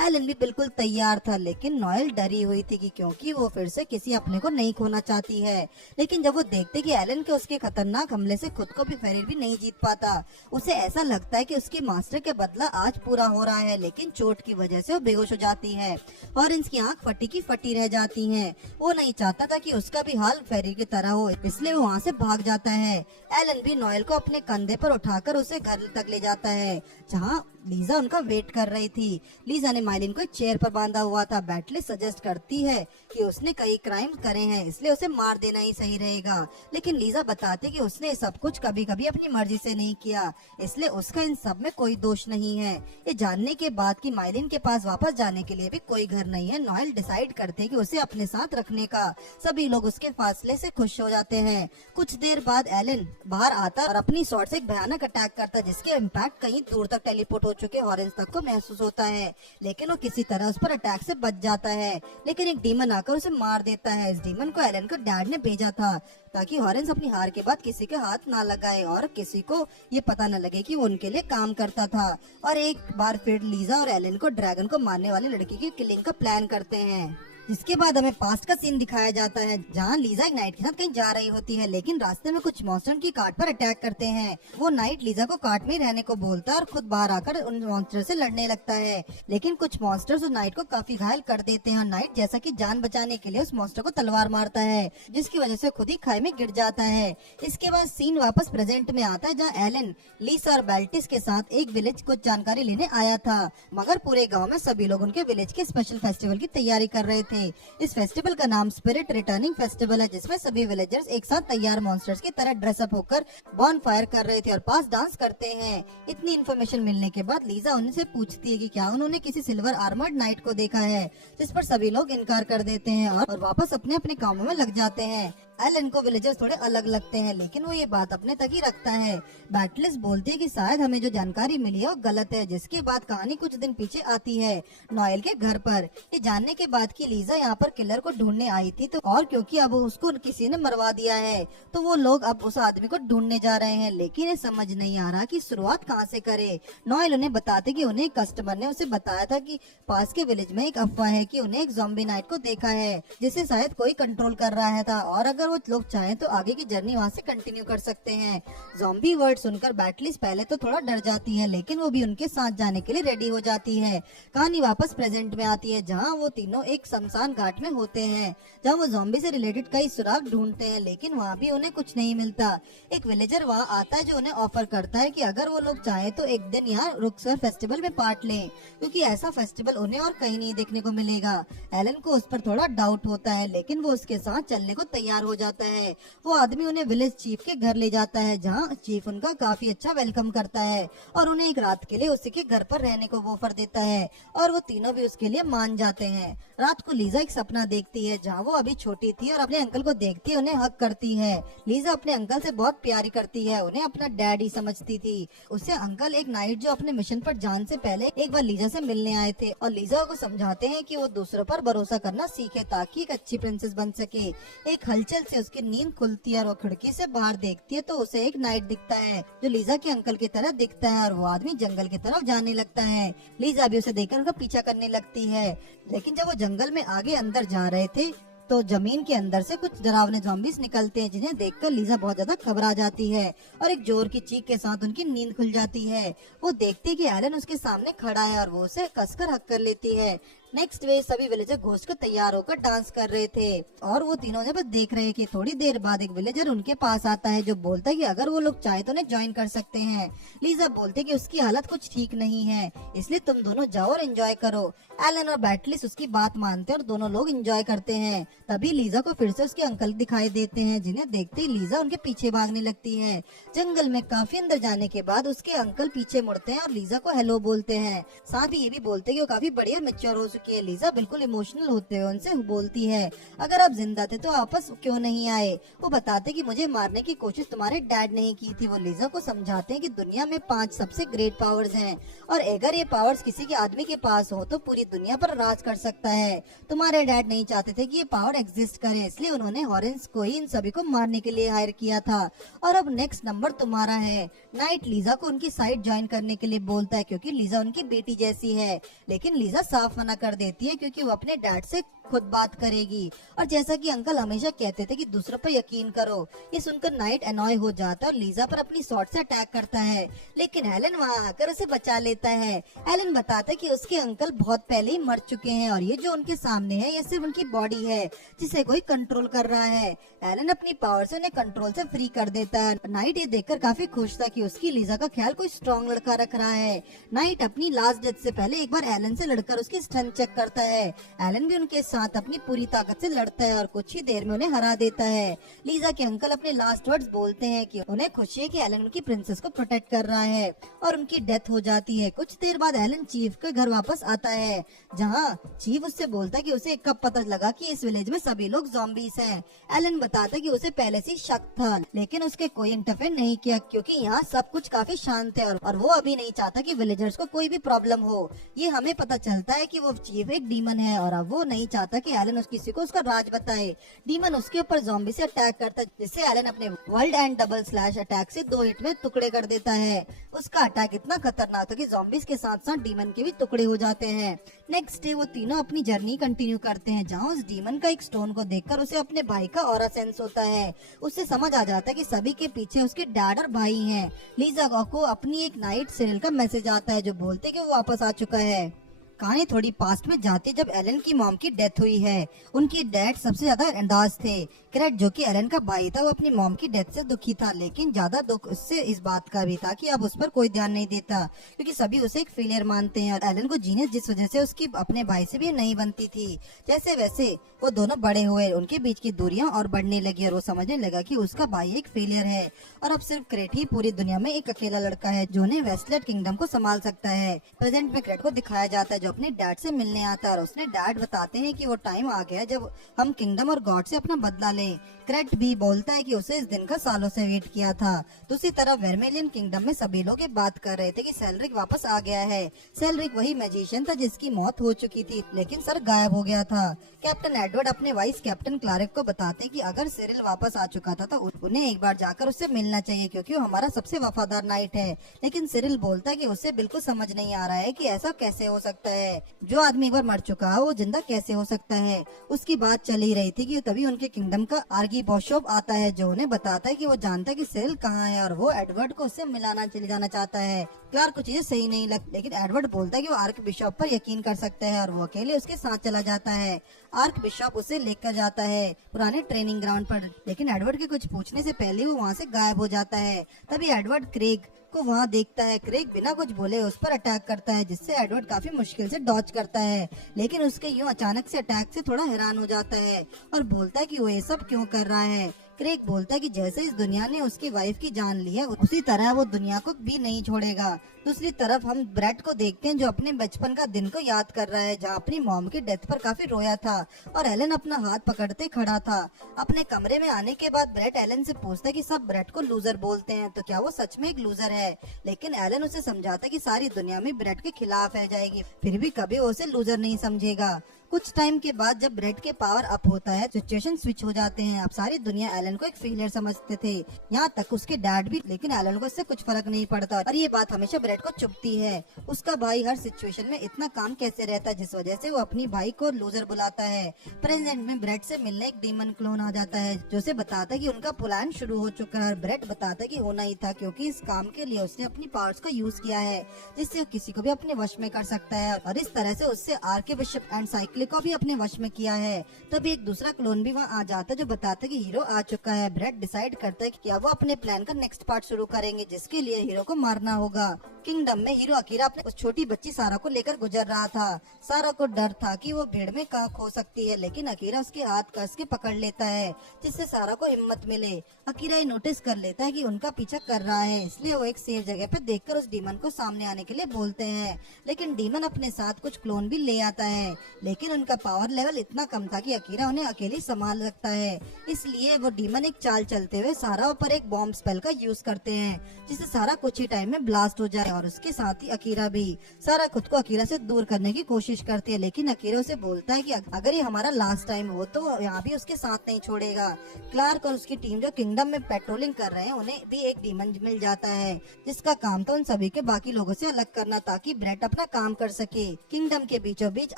एलन भी बिल्कुल तैयार था, लेकिन नॉयल डरी हुई थी क्योंकि वो फिर से किसी अपने को नहीं खोना चाहती है। लेकिन जब वो देखते कि एलन के उसके खतरनाक हमले से खुद को भी फेरिर भी नहीं जीत पाता, उसे ऐसा लगता है कि उसके मास्टर के बदला आज पूरा हो रहा है, लेकिन चोट की वजह से वो बेहोश हो जाती है। हॉरेंस की आंख फटी की फटी रह जाती है। वो नहीं चाहता था कि उसका भी हाल फेरिर की तरह हो, इसलिए वो वहाँ से भाग जाता है। एलन भी नॉयल को अपने कंधे पर उठाकर उसे घर तक ले जाता है, जहाँ लीजा उनका वेट कर रही थी। लीजा ने मायलिन को एक चेयर पर बांधा हुआ था। बैटलिस सजेस्ट करती है कि उसने कई क्राइम करे हैं, इसलिए उसे मार देना ही सही रहेगा, लेकिन लीजा बताती कि उसने सब कुछ कभी कभी अपनी मर्जी से नहीं किया, इसलिए उसका इन सब में कोई दोष नहीं है। ये जानने के बाद कि मायलिन के पास वापस जाने के लिए भी कोई घर नहीं है, नॉयल डिसाइड करते हैं कि उसे अपने साथ रखने का। सभी लोग उसके फासले से खुश हो जाते हैं। कुछ देर बाद एलन बाहर आता और अपनी शॉट से एक भयानक अटैक करता, जिसके इम्पैक्ट कहीं दूर तक टेलीपोर्ट हो चुके हॉरेंस तक को महसूस होता है, लेकिन वो किसी तरह उस पर अटैक से बच जाता है। लेकिन एक डीमन आकर उसे मार देता है। इस डीमन को एलन को डैड ने भेजा था ताकि हॉरेंस अपनी हार के बाद किसी के हाथ ना लगाए और किसी को ये पता न लगे कि वो उनके लिए काम करता था। और एक बार फिर लीजा और एलन को ड्रैगन को मारने वाली लड़की की किलिंग का प्लान करते हैं। जिसके बाद हमें पास्ट का सीन दिखाया जाता है, जहाँ लीजा एक नाइट के साथ कहीं जा रही होती है, लेकिन रास्ते में कुछ मॉन्स्टर उनकी कार्ट पर अटैक करते हैं। वो नाइट लीजा को कार्ट में ही रहने को बोलता है और खुद बाहर आकर उन मॉन्स्टर से लड़ने लगता है, लेकिन कुछ मॉन्स्टर्स उस नाइट को काफी घायल कर देते हैं। नाइट जैसा कि जान बचाने के लिए उस मॉन्स्टर को तलवार मारता है, जिसकी वजह से खुद ही खाई में गिर जाता है। इसके बाद सीन वापस प्रेजेंट में आता है, जहाँ एलन लीसा और बेल्टिस के साथ एक विलेज कुछ जानकारी लेने आया था, मगर पूरे गाँव में सभी लोग उनके विलेज के स्पेशल फेस्टिवल की तैयारी कर रहे थे। इस फेस्टिवल का नाम स्पिरिट रिटर्निंग फेस्टिवल है, जिसमें सभी विलेजर्स एक साथ तैयार मॉन्स्टर्स की तरह ड्रेसअप होकर बॉन फायर कर रहे थे और पास डांस करते हैं। इतनी इन्फॉर्मेशन मिलने के बाद लीजा उनसे पूछती है कि क्या उन्होंने किसी सिल्वर आर्मर्ड नाइट को देखा है, जिस पर सभी लोग इनकार कर देते हैं और वापस अपने अपने कामों में लग जाते हैं। एलन को विलेजर्स थोड़े अलग लगते हैं, लेकिन वो ये बात अपने तक ही रखता है। बैटलिस बोलती है कि शायद हमें जो जानकारी मिली है वो गलत है, जिसके बाद कहानी कुछ दिन पीछे आती है नॉयल के घर पर। ये जानने के बाद कि लीजा यहाँ पर किलर को ढूंढने आई थी, तो और क्योंकि अब उसको किसी ने मरवा दिया है, तो वो लोग अब उस आदमी को ढूंढने जा रहे हैं, लेकिन ये समझ नहीं आ रहा कि शुरुआत कहाँ से करे। नॉयल उन्हें बताते कि उन्हें कस्टमर ने उसे बताया था कि पास के विलेज में एक अफवाह है कि उन्हें एक ज़ॉम्बी नाइट को देखा है, जिसे शायद कोई कंट्रोल कर रहा है था, और अगर अगर वो लोग चाहें तो आगे की जर्नी वहाँ से कंटिन्यू कर सकते हैं। ज़ॉम्बी वर्ड सुनकर बैटलिस पहले तो थोड़ा डर जाती है, लेकिन वो भी उनके साथ जाने के लिए रेडी हो जाती है। कहानी वापस प्रेजेंट में आती है, जहाँ वो तीनों एक शमशान घाट में होते हैं, जहाँ वो ज़ॉम्बी से रिलेटेड कई सुराग ढूंढते हैं, लेकिन वहाँ भी उन्हें कुछ नहीं मिलता। एक विलेजर वहाँ आता है जो उन्हें ऑफर करता है कि अगर वो लोग चाहे तो एक दिन यहाँ रुक्सर फेस्टिवल में पार्ट लें, क्योंकि ऐसा फेस्टिवल उन्हें और कहीं नहीं देखने को मिलेगा। एलन को उस पर थोड़ा डाउट होता है, लेकिन वो उसके साथ चलने को तैयार हो जाता है। वो आदमी उन्हें विलेज चीफ के घर ले जाता है, जहाँ चीफ उनका काफी अच्छा वेलकम करता है और उन्हें एक रात के लिए उसी के घर पर रहने को ऑफर देता है, और वो तीनों भी उसके लिए मान जाते हैं। रात को लीजा एक सपना देखती है, जहाँ वो अभी छोटी थी और अपने अंकल को देखती है, उन्हें हक करती है। लीजा अपने अंकल से बहुत प्यारी करती है, उन्हें अपना डैडी समझती थी। उसे अंकल एक नाइट जो अपने मिशन पर जाने से पहले एक बार लीजा से मिलने आए थे और लीजा को समझाते हैं कि वो दूसरों पर भरोसा करना सीखे ताकि एक अच्छी प्रिंसेस बन सके। एक हलचल से उसकी नींद खुलती है और वो खिड़की से बाहर देखती है तो उसे एक नाइट दिखता है जो लीजा के अंकल की तरह दिखता है, और वो आदमी जंगल की तरफ जाने लगता है। लीजा भी उसे देखकर उनका पीछा करने लगती है, लेकिन जब वो जंगल में आगे अंदर जा रहे थे तो जमीन के अंदर से कुछ डरावने ज़ॉम्बीज़ निकलते हैं, जिन्हें देखकर लीजा बहुत ज्यादा घबरा जाती है और एक जोर की चीख के साथ उनकी नींद खुल जाती है। वो देखती है कि एलन उसके सामने खड़ा है और वो उसे कसकर हक कर लेती है। नेक्स्ट वे सभी विलेजर घोष को तैयार होकर डांस कर रहे थे और वो तीनों जब देख रहे कि थोड़ी देर बाद एक विलेजर उनके पास आता है जो बोलता है कि अगर वो लोग चाहे तो उन्हें ज्वाइन कर सकते हैं। लीजा बोलते कि उसकी हालत कुछ ठीक नहीं है, इसलिए तुम दोनों जाओ और एंजॉय करो। एलन और बैटलिस उसकी बात मानते हैं और दोनों लोग एंजॉय करते हैं। तभी लीजा को फिर से उसके अंकल दिखाई देते हैं, जिन्हें देखते ही लीजा उनके पीछे भागने लगती है। जंगल में काफी अंदर जाने के बाद उसके अंकल पीछे मुड़ते हैं और लीजा को हेलो बोलते हैं। साथ ही ये भी बोलते हैं कि वो काफी बड़ी और मैच्योर हो चुकी है। लीजा बिल्कुल इमोशनल होते हुए उनसे बोलती है, अगर आप जिंदा थे तो आपस क्यों नहीं आए। वो बताते कि मुझे मारने की कोशिश तुम्हारे डैड ने ही की थी। वो लीजा को समझाते हैं कि दुनिया में 5 सबसे ग्रेट पावर्स हैं और अगर ये पावर्स किसी के आदमी के पास हो तो पूरी दुनिया पर राज कर सकता है। तुम्हारे डैड नहीं चाहते थे कि ये पावर एग्जिस्ट करे, इसलिए उन्होंने हॉरेंस को ही इन सभी को मारने के लिए हायर किया था। और अब नेक्स्ट नंबर तुम्हारा है। नाइट लीजा को उनकी साइड ज्वाइन करने के लिए बोलता है क्योंकि लीजा उनकी बेटी जैसी है, लेकिन लीजा साफ मना कर देती है क्योंकि वो अपने डैड से खुद बात करेगी। और जैसा कि अंकल हमेशा कहते थे कि दूसरों पर यकीन करो, ये सुनकर नाइट अनॉय हो जाता है और लीजा पर अपनी शॉट से अटैक करता है, लेकिन एलन वहाँ आकर उसे बचा लेता है। एलन बताता है कि उसके अंकल बहुत पहले ही मर चुके हैं और ये जो उनके सामने है ये सिर्फ उनकी बॉडी है जिसे कोई कंट्रोल कर रहा है। एलन अपनी पावर से उन्हें कंट्रोल से फ्री कर देता है। नाइट ये देखकर काफी खुश था कि उसकी लीजा का ख्याल कोई स्ट्रॉन्ग लड़का रख रहा है। नाइट अपनी लास्ट डेथ से पहले एक बार एलन से लड़कर उसकी स्ट्रेंथ चेक करता है। एलन भी उनके साथ अपनी पूरी ताकत से लड़ता है और कुछ ही देर में उन्हें हरा देता है। लीजा के अंकल अपने लास्ट वर्ड्स बोलते हैं कि उन्हें खुशी है कि एलन उनकी प्रिंसेस को प्रोटेक्ट कर रहा है और उनकी डेथ हो जाती है। कुछ देर बाद एलन चीफ के घर वापस आता है, जहां चीफ उससे बोलता है कि उसे कब पता लगा कि इस विलेज में सभी लोग ज़ॉम्बीज हैं। एलन बताता है कि उसे पहले से शक था, लेकिन उसके कोई इंटरफेयर नहीं किया क्योंकि यहाँ सब कुछ काफी शांत है और वो अभी नहीं चाहता कि विलेजर्स को कोई भी प्रॉब्लम हो। ये हमें पता चलता है कि वो चीफ एक डीमन है और अब वो नहीं चाहता कि एलन किसी को उसका राज बताए। डीमन उसके ऊपर ज़ॉम्बी से अटैक करता है, जिससे एलन अपने world and double slash attack से 2 हिट में टुकड़े कर देता है। उसका अटैक इतना खतरनाक था कि ज़ॉम्बीज के साथ साथ डीमन के भी टुकड़े हो जाते हैं। नेक्स्ट डे वो तीनों अपनी जर्नी कंटिन्यू करते हैं, जहाँ उस डीमन का एक स्टोन को देखकर उसे अपने भाई का ऑरा सेंस होता है। उससे समझ आ जाता है कि सभी के पीछे उसके डैड और भाई हैं। लीजा को अपनी एक नाइट सीरियल का मैसेज आता है जो बोलते कि वो वापस आ चुका है। कहानी थोड़ी पास्ट में जाती जब एलन की मॉम की डेथ हुई है। उनके डैड सबसे ज्यादा अंदाज थे। क्रेट जो कि एलन का भाई था वो अपनी मॉम की डेथ से दुखी था, लेकिन ज्यादा दुख उससे इस बात का भी था कि अब उस पर कोई ध्यान नहीं देता क्योंकि सभी उसे एक फेलियर मानते हैं। और एलन को जीनियस जिस वजह से उसकी अपने भाई से भी नहीं बनती थी। जैसे वैसे वो दोनों बड़े हुए, उनके बीच की दूरियां और बढ़ने लगी और वो समझने लगा कि उसका भाई एक फेलियर है और अब सिर्फ क्रेट ही पूरी दुनिया में एक अकेला लड़का है जो उन्हें वेस्टलैंड किंगडम को संभाल सकता है। प्रेजेंट में क्रेट को दिखाया जाता है जो अपने डैड से मिलने आता है और उसने डैड बताते हैं कि वो टाइम आ गया जब हम किंगडम और गॉड से अपना बदला लें। क्रेट भी बोलता है कि उसे इस दिन का सालों से वेट किया था। दूसरी तरफ वर्मेलियन किंगडम में सभी लोग ये बात कर रहे थे कि सेल्रिक वापस आ गया है। सेल्रिक वही मैजिशियन था जिसकी मौत हो चुकी थी, लेकिन सर गायब हो गया था। कैप्टन एडवर्ड अपने वाइस कैप्टन क्लार्क को बताते हैं कि अगर सिरिल वापस आ चुका था तो उन्हें एक बार जाकर उससे मिलना चाहिए क्योंकि वो हमारा सबसे वफादार नाइट है। लेकिन सिरिल बोलता है कि उसे बिल्कुल समझ नहीं आ रहा है कि ऐसा कैसे हो सकता है। जो आदमी एक बार मर चुका है वो जिंदा कैसे हो सकता है। उसकी बात चल ही रही थी कि तभी उनके किंगडम का आर्गी बॉशॉप आता है, जो उन्हें बताता है कि वो जानता है कि सिरिल कहाँ है और वो एडवर्ड को उससे मिलाना चले जाना चाहता है। क्लार्क को चीजें सही नहीं लगती, लेकिन एडवर्ड बोलता है कि वो आर्क बिशप पर यकीन कर सकता है और वो अकेले उसके साथ चला जाता है। आर्क बिशप उसे लेकर जाता है पुराने ट्रेनिंग ग्राउंड पर, लेकिन एडवर्ड के कुछ पूछने से पहले वो वहाँ से गायब हो जाता है। तभी एडवर्ड क्रेग को वहाँ देखता है। क्रेग बिना कुछ बोले उस पर अटैक करता है, जिससे एडवर्ड काफी मुश्किल से डॉज करता है, लेकिन उसके यूं अचानक से अटैक से थोड़ा हैरान हो जाता है और बोलता है कि वो ये सब क्यों कर रहा है। क्रेग बोलता है कि जैसे इस दुनिया ने उसकी वाइफ की जान ली है, उसी तरह वो दुनिया को भी नहीं छोड़ेगा। दूसरी तरफ हम ब्रेट को देखते हैं, जो अपने बचपन का दिन को याद कर रहा है, जहाँ अपनी मॉम की डेथ पर काफी रोया था और एलन अपना हाथ पकड़ते खड़ा था। अपने कमरे में आने के बाद ब्रेट एलन से पूछता है कि सब ब्रेट को लूजर बोलते हैं, तो क्या वो सच में एक लूजर है। लेकिन एलन उसे समझाता है कि सारी दुनिया में ब्रेट के खिलाफ है जाएगी, फिर भी कभी वो उसे लूजर नहीं समझेगा। कुछ टाइम के बाद जब ब्रेट के पावर अप होता है, सिचुएशन स्विच हो जाते हैं। अब सारी दुनिया एलन को एक फेलियर समझते थे, यहाँ तक उसके डैड भी, लेकिन एलन को इससे कुछ फर्क नहीं पड़ता और ये बात हमेशा ब्रेट को चुभती है। उसका भाई हर सिचुएशन में इतना काम कैसे रहता है, जिस वजह से वो अपनी भाई को लूजर बुलाता है। प्रेजेंट में ब्रेट से मिलने एक डीमन क्लोन आ जाता है, जो उसे बताता है कि उनका प्लान शुरू हो चुका है और ब्रेट बताता है कि होना ही था, क्योंकि इस काम के लिए उसने अपनी पावर्स को यूज किया है, जिससे वो किसी को भी अपने वश में कर सकता है और इस तरह से उससे आर्के बिशप एंड साइक्लिक को भी अपने वश में किया है। तभी एक दूसरा क्लोन भी वहाँ आ जाता है, जो बताता है कि हीरो आ चुका है। ब्रेट डिसाइड करता है कि क्या वो अपने प्लान का नेक्स्ट पार्ट शुरू करेंगे, जिसके लिए हीरो को मारना होगा। किंगडम में हीरो अकीरा अपने उस छोटी बच्ची सारा को लेकर गुजर रहा था। सारा को डर था कि वो भीड़ में कहाँ खो सकती है, लेकिन अकीरा उसके हाथ कस के पकड़ लेता है, जिससे सारा को हिम्मत मिले। अकीरा ये नोटिस कर लेता है कि उनका पीछा कर रहा है, इसलिए वो एक सेफ जगह पे देखकर उस डीमन को सामने आने के लिए बोलते हैं। लेकिन डीमन अपने साथ कुछ क्लोन भी ले आता है, लेकिन उनका पावर लेवल इतना कम था कि अकीरा उन्हें अकेली संभाल सकता है। इसलिए वो डीमन एक चाल चलते हुए सारा पर एक बॉम्ब स्पेल का यूज करते हैं, जिससे सारा कुछ ही टाइम में ब्लास्ट हो जाए और उसके साथ ही अकीरा भी। सारा खुद को अकीरा से दूर करने की कोशिश करती है, लेकिन अकीरा उसे बोलता है कि अगर ये हमारा लास्ट टाइम हो तो यहाँ भी उसके साथ नहीं छोड़ेगा। क्लार्क और उसकी टीम जो किंगडम में पेट्रोलिंग कर रहे हैं, उन्हें भी एक डीमन मिल जाता है, जिसका काम था उन सभी के बाकी लोगों से अलग करना, ताकि ब्रेट अपना काम कर सके। किंगडम के बीचों बीच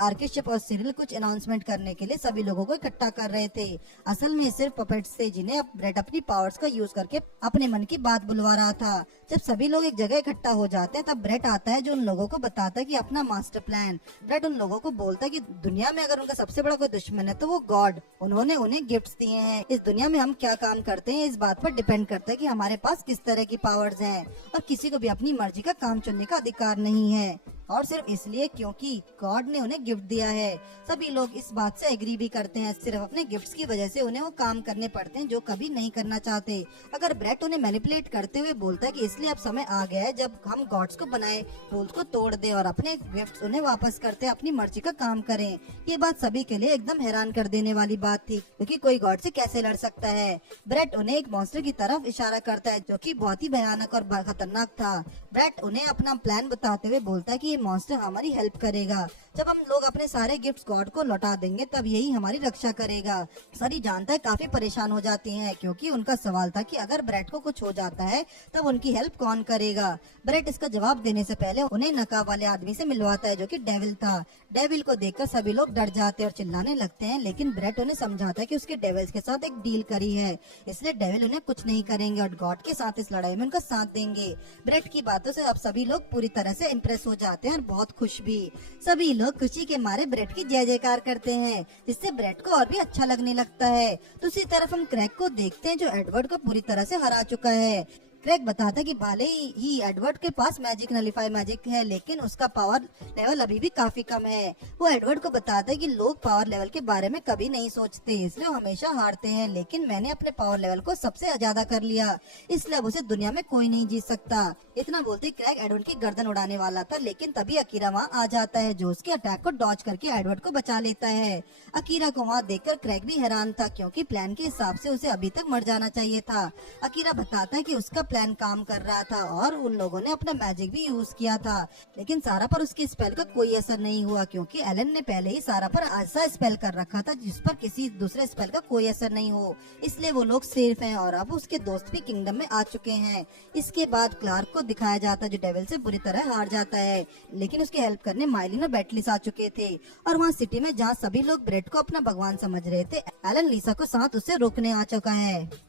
आर्केशिप और सिरिल कुछ अनाउंसमेंट करने के लिए सभी लोगों को इकट्ठा कर रहे थे। असल में सिर्फ पपेट्स थे, जिन्हें ब्रेट अपनी पावर्स का यूज करके अपने मन की बात बुलवा रहा था। जब सभी लोग एक जगह इकट्ठा हो जाते हैं, तब ब्रेट आता है, जो उन लोगों को बताता है कि अपना मास्टर प्लान। ब्रेट उन लोगों को बोलता है कि दुनिया में अगर उनका सबसे बड़ा कोई दुश्मन है तो वो गॉड। उन्होंने उन्हें गिफ्ट्स दिए हैं। इस दुनिया में हम क्या काम करते हैं, इस बात पर डिपेंड करता है कि हमारे पास किस तरह की पावर्स हैं, और किसी को भी अपनी मर्जी का काम चुनने का अधिकार नहीं है, और सिर्फ इसलिए क्योंकि गॉड ने उन्हें गिफ्ट दिया है। सभी लोग इस बात से एग्री भी करते हैं, सिर्फ अपने गिफ्ट्स की वजह से उन्हें वो काम करने पड़ते हैं जो कभी नहीं करना चाहते। अगर ब्रेट उन्हें मैनिपुलेट करते हुए बोलता है कि इसलिए अब समय आ गया है जब हम गॉड्स को बनाए रूल्स को तोड़ दे और अपने गिफ्ट्स उन्हें वापस करते अपनी मर्जी का काम करें। ये बात सभी के लिए एकदम हैरान कर देने वाली बात थी, क्योंकि कोई गॉड से कैसे लड़ सकता है। ब्रेट उन्हें एक मॉन्स्टर की तरफ इशारा करता है, जो कि बहुत ही भयानक और खतरनाक था। ब्रेट उन्हें अपना प्लान बताते हुए बोलता है कि ये मॉन्स्टर हमारी हेल्प करेगा। जब हम लोग अपने सारे गिफ्ट्स गॉड को लौटा देंगे, तब यही हमारी रक्षा करेगा। सनी जानता है काफी परेशान हो जाती हैं, क्योंकि उनका सवाल था कि अगर ब्रेट को कुछ हो जाता है तब उनकी हेल्प कौन करेगा। ब्रेट इसका जवाब देने से पहले उन्हें नकाब वाले आदमी से मिलवाता है, जो कि डेविल था। डेविल को देखकर सभी लोग डर जाते और चिल्लाने लगते हैं, लेकिन ब्रेट उन्हें समझाता है कि उसके डेविल्स के साथ एक डील करी है, इसलिए डेविल उन्हें कुछ नहीं करेंगे और गॉड के साथ इस लड़ाई में उनका साथ देंगे। ब्रेट की बातों से अब सभी लोग पूरी तरह से इम्प्रेस हो जाते हैं और बहुत खुश भी। सभी लोग खुशी के मारे ब्रेट की जय जयकार करते हैं, जिससे ब्रेट को और भी अच्छा लगने लगता है। दूसरी तरफ हम क्रैक को देखते हैं, जो एडवर्ड को पूरी तरह से हरा चुका है। क्रैक बताता है कि भले ही एडवर्ड के पास मैजिक नलिफाई मैजिक है, लेकिन उसका पावर लेवल अभी भी काफी कम है। वो एडवर्ड को बताता है कि लोग पावर लेवल के बारे में कभी नहीं सोचते, इसलिए वो हमेशा हारते हैं, लेकिन मैंने अपने पावर लेवल को सबसे ज्यादा कर लिया, इसलिए अब उसे दुनिया में कोई नहीं जीत सकता। इतना बोलते क्रैक एडवर्ड की गर्दन उड़ाने वाला था, लेकिन तभी अकीरा वहाँ आ जाता है, जो उसके अटैक को डॉज करके एडवर्ड को बचा लेता है। अकीरा को वहाँ देखकर क्रैक भी हैरान था, क्योंकि प्लान के हिसाब से उसे अभी तक मर जाना चाहिए था। अकीरा बताता है कि उसका प्लान काम कर रहा था और उन लोगों ने अपना मैजिक भी यूज किया था, लेकिन सारा पर उसके स्पेल का कोई असर नहीं हुआ क्योंकि एलन ने पहले ही सारा पर ऐसा स्पेल कर रखा था जिस पर किसी दूसरे स्पेल का कोई असर नहीं हो। इसलिए वो लोग सेफ हैं और अब उसके दोस्त भी किंगडम में आ चुके हैं। इसके बाद क्लार्क को दिखाया जाता है जो डेविल से बुरी तरह हार जाता है, लेकिन उसकी हेल्प करने माइलिन और बैटलिस आ चुके थे। और वहाँ सिटी में जहाँ सभी लोग ब्रेड को अपना भगवान समझ रहे थे, एलन लिसा को साथ उसे रोकने आ चुका है।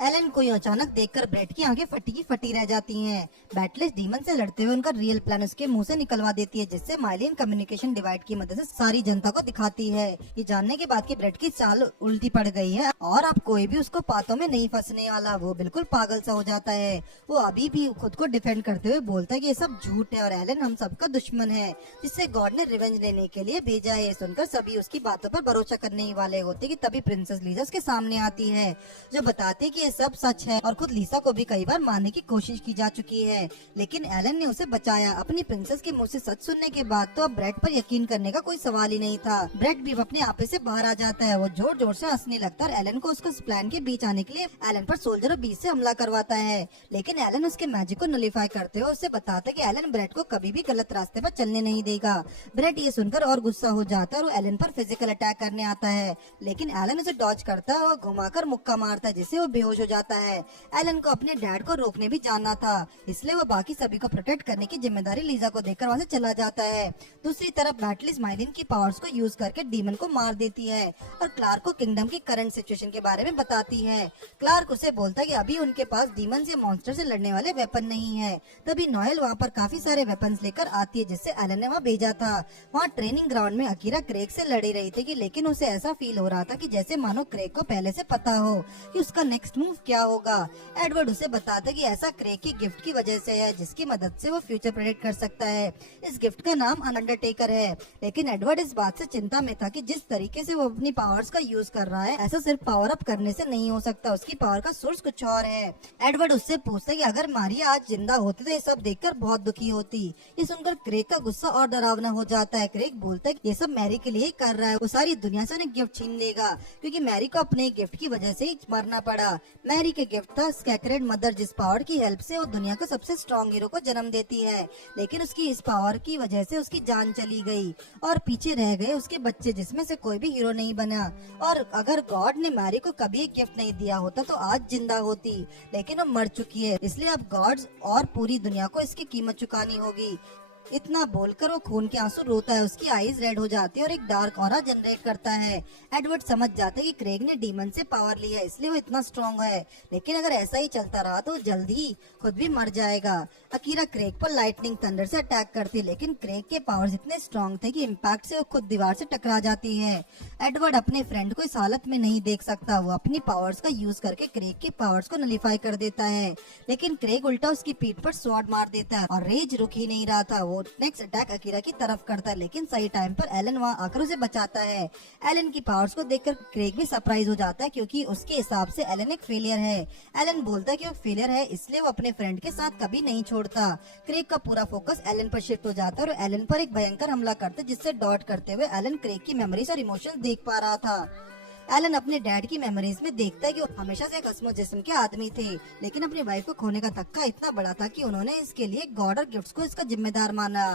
एलन को अचानक देखकर ब्रेड की आंखें फटी की फटी रह जाती हैं। बैटलिस डीमन से लड़ते हुए उनका रियल प्लान उसके मुंह से निकलवा देती है, जिससे माइलिन कम्युनिकेशन डिवाइड की मदद से सारी जनता को दिखाती है। ये जानने के बाद कि ब्रेड की चाल उल्टी पड़ गई है और अब कोई भी उसको पातों में नहीं फंसने वाला, वो बिल्कुल पागल सा हो जाता है। वो अभी भी खुद को डिफेंड करते हुए बोलता है कि ये सब झूठ है और एलन हम सबका दुश्मन है, जिससे गॉड ने रिवेंज लेने के लिए भेजा है। सुनकर सभी उसकी बातों पर भरोसा करने ही वाले होते कि तभी प्रिंसेस लीजा उसके सामने आती है, जो बताती कि सब सच है और खुद लिसा को भी कई बार मारने की कोशिश की जा चुकी है, लेकिन एलन ने उसे बचाया। अपनी प्रिंसेस के मुंह से सच सुनने के बाद तो अब ब्रेड पर यकीन करने का कोई सवाल ही नहीं था। ब्रेड भी अपने आपे से बाहर आ जाता है। वो जोर जोर से हंसने लगता है और एलन को उसके प्लान के बीच आने के लिए एलन पर सोल्जर और बीच से हमला करवाता है, लेकिन एलन उसके मैजिक को नलीफाई करते हुए उससे बताता है कि एलन ब्रेड को कभी भी गलत रास्ते पर चलने नहीं देगा। ब्रेड ये सुनकर और गुस्सा हो जाता है और एलन पर फिजिकल अटैक करने आता है, लेकिन एलन उसे डॉज करता है और घुमाकर मुक्का मारता है, जिससे वो बेहोश हो जाता है। एलन को अपने डैड को रोकने भी जाना था, इसलिए वो बाकी सभी को प्रोटेक्ट करने की जिम्मेदारी लीजा को देकर वहाँ से चला जाता है। दूसरी तरफ बैटलिस माइलिन की पावर्स को यूज करके डीमन को मार देती है और क्लार्क को किंगडम की करंट सिचुएशन के बारे में बताती है। क्लार्क उसे बोलता है कि अभी उनके पास डीमन या मॉन्स्टर से लड़ने वाले वेपन नहीं है। तभी नोएल वहाँ पर काफी सारे वेपन्स लेकर आती है, जिससे एलन ने वहाँ भेजा था। वहाँ ट्रेनिंग ग्राउंड में अकीरा क्रेग से लड़ी रही थी, लेकिन उसे ऐसा फील हो रहा था कि जैसे मानो क्रेग को पहले से पता हो कि उसका नेक्स्ट मूव क्या होगा। एडवर्ड उसे बताता है कि ऐसा क्रेग की गिफ्ट की वजह से है, जिसकी मदद से वो फ्यूचर प्रेडिक्ट कर सकता है। इस गिफ्ट का नाम अंडरटेकर है, लेकिन एडवर्ड इस बात से चिंता में था कि जिस तरीके से वो अपनी पावर्स का यूज कर रहा है, ऐसा सिर्फ पावर अप करने से नहीं हो सकता, उसकी पावर का सोर्स कुछ और है। एडवर्ड उससे पूछता है कि अगर मारिया आज जिंदा होती तो ये सब देखकर बहुत दुखी होती। ये सुनकर क्रेग का गुस्सा और डरावना हो जाता है। क्रेग बोलता है कि ये सब मैरी के लिए ही कर रहा है, वो सारी दुनिया से उन्हें गिफ्ट छीन लेगा, क्योंकि मैरी को अपने गिफ्ट की वजह से ही मरना पड़ा। मैरी के गिफ्ट था स्कैकरेड मदर, जिस पावर की हेल्प से वो दुनिया का सबसे स्ट्रॉन्ग हीरो को जन्म देती है, लेकिन उसकी इस पावर की वजह से उसकी जान चली गई और पीछे रह गए उसके बच्चे, जिसमें से कोई भी हीरो नहीं बना। और अगर गॉड ने मैरी को कभी एक गिफ्ट नहीं दिया होता तो आज जिंदा होती, लेकिन वो मर चुकी है, इसलिए अब गॉड्स और पूरी दुनिया को इसकी कीमत चुकानी होगी। इतना बोलकर वो खून के आंसू रोता है, उसकी आईज रेड हो जाती है और एक डार्क ऑरा जनरेट करता है। एडवर्ड समझ जाता है कि क्रेग ने डीमन से पावर ली है, इसलिए वो इतना स्ट्रॉन्ग है, लेकिन अगर ऐसा ही चलता रहा तो जल्द ही खुद भी मर जाएगा। अकीरा क्रेग पर लाइटनिंग थंडर से अटैक करती है, लेकिन क्रेग के पावर्स इतने स्ट्रॉन्ग थे कि इम्पैक्ट से वो खुद दीवार से टकरा जाती है। एडवर्ड अपने फ्रेंड को इस हालत में नहीं देख सकता, वो अपनी पावर्स का यूज करके क्रेग के पावर्स को नलीफाई कर देता है, लेकिन क्रेग उल्टा उसकी पीठ पर स्वॉर्ड मार देता है और रेज रुक ही नहीं रहा था। वो नेक्स्ट अटैक अकीरा की तरफ करता है, लेकिन सही टाइम पर एलन वहाँ आकर उसे बचाता है। एलन की पावर्स को देखकर क्रेग भी सरप्राइज हो जाता है, क्योंकि उसके हिसाब से एलन एक फेलियर है। एलन बोलता है कि वो फेलियर है, इसलिए वो अपने फ्रेंड के साथ कभी नहीं छोड़ता। क्रेग का पूरा फोकस एलन पर शिफ्ट हो जाता है और एलन पर एक भयंकर हमला करता है, जिससे डॉट करते हुए एलन क्रेग की मेमोरीज और इमोशंस देख पा रहा था। एलन अपने डैड की मेमोरीज में देखता है कि वो हमेशा से एक हंसमुख जिस्म के आदमी थे, लेकिन अपनी वाइफ को खोने का धक्का इतना बड़ा था कि उन्होंने इसके लिए गॉड और गिफ्ट्स को इसका जिम्मेदार माना।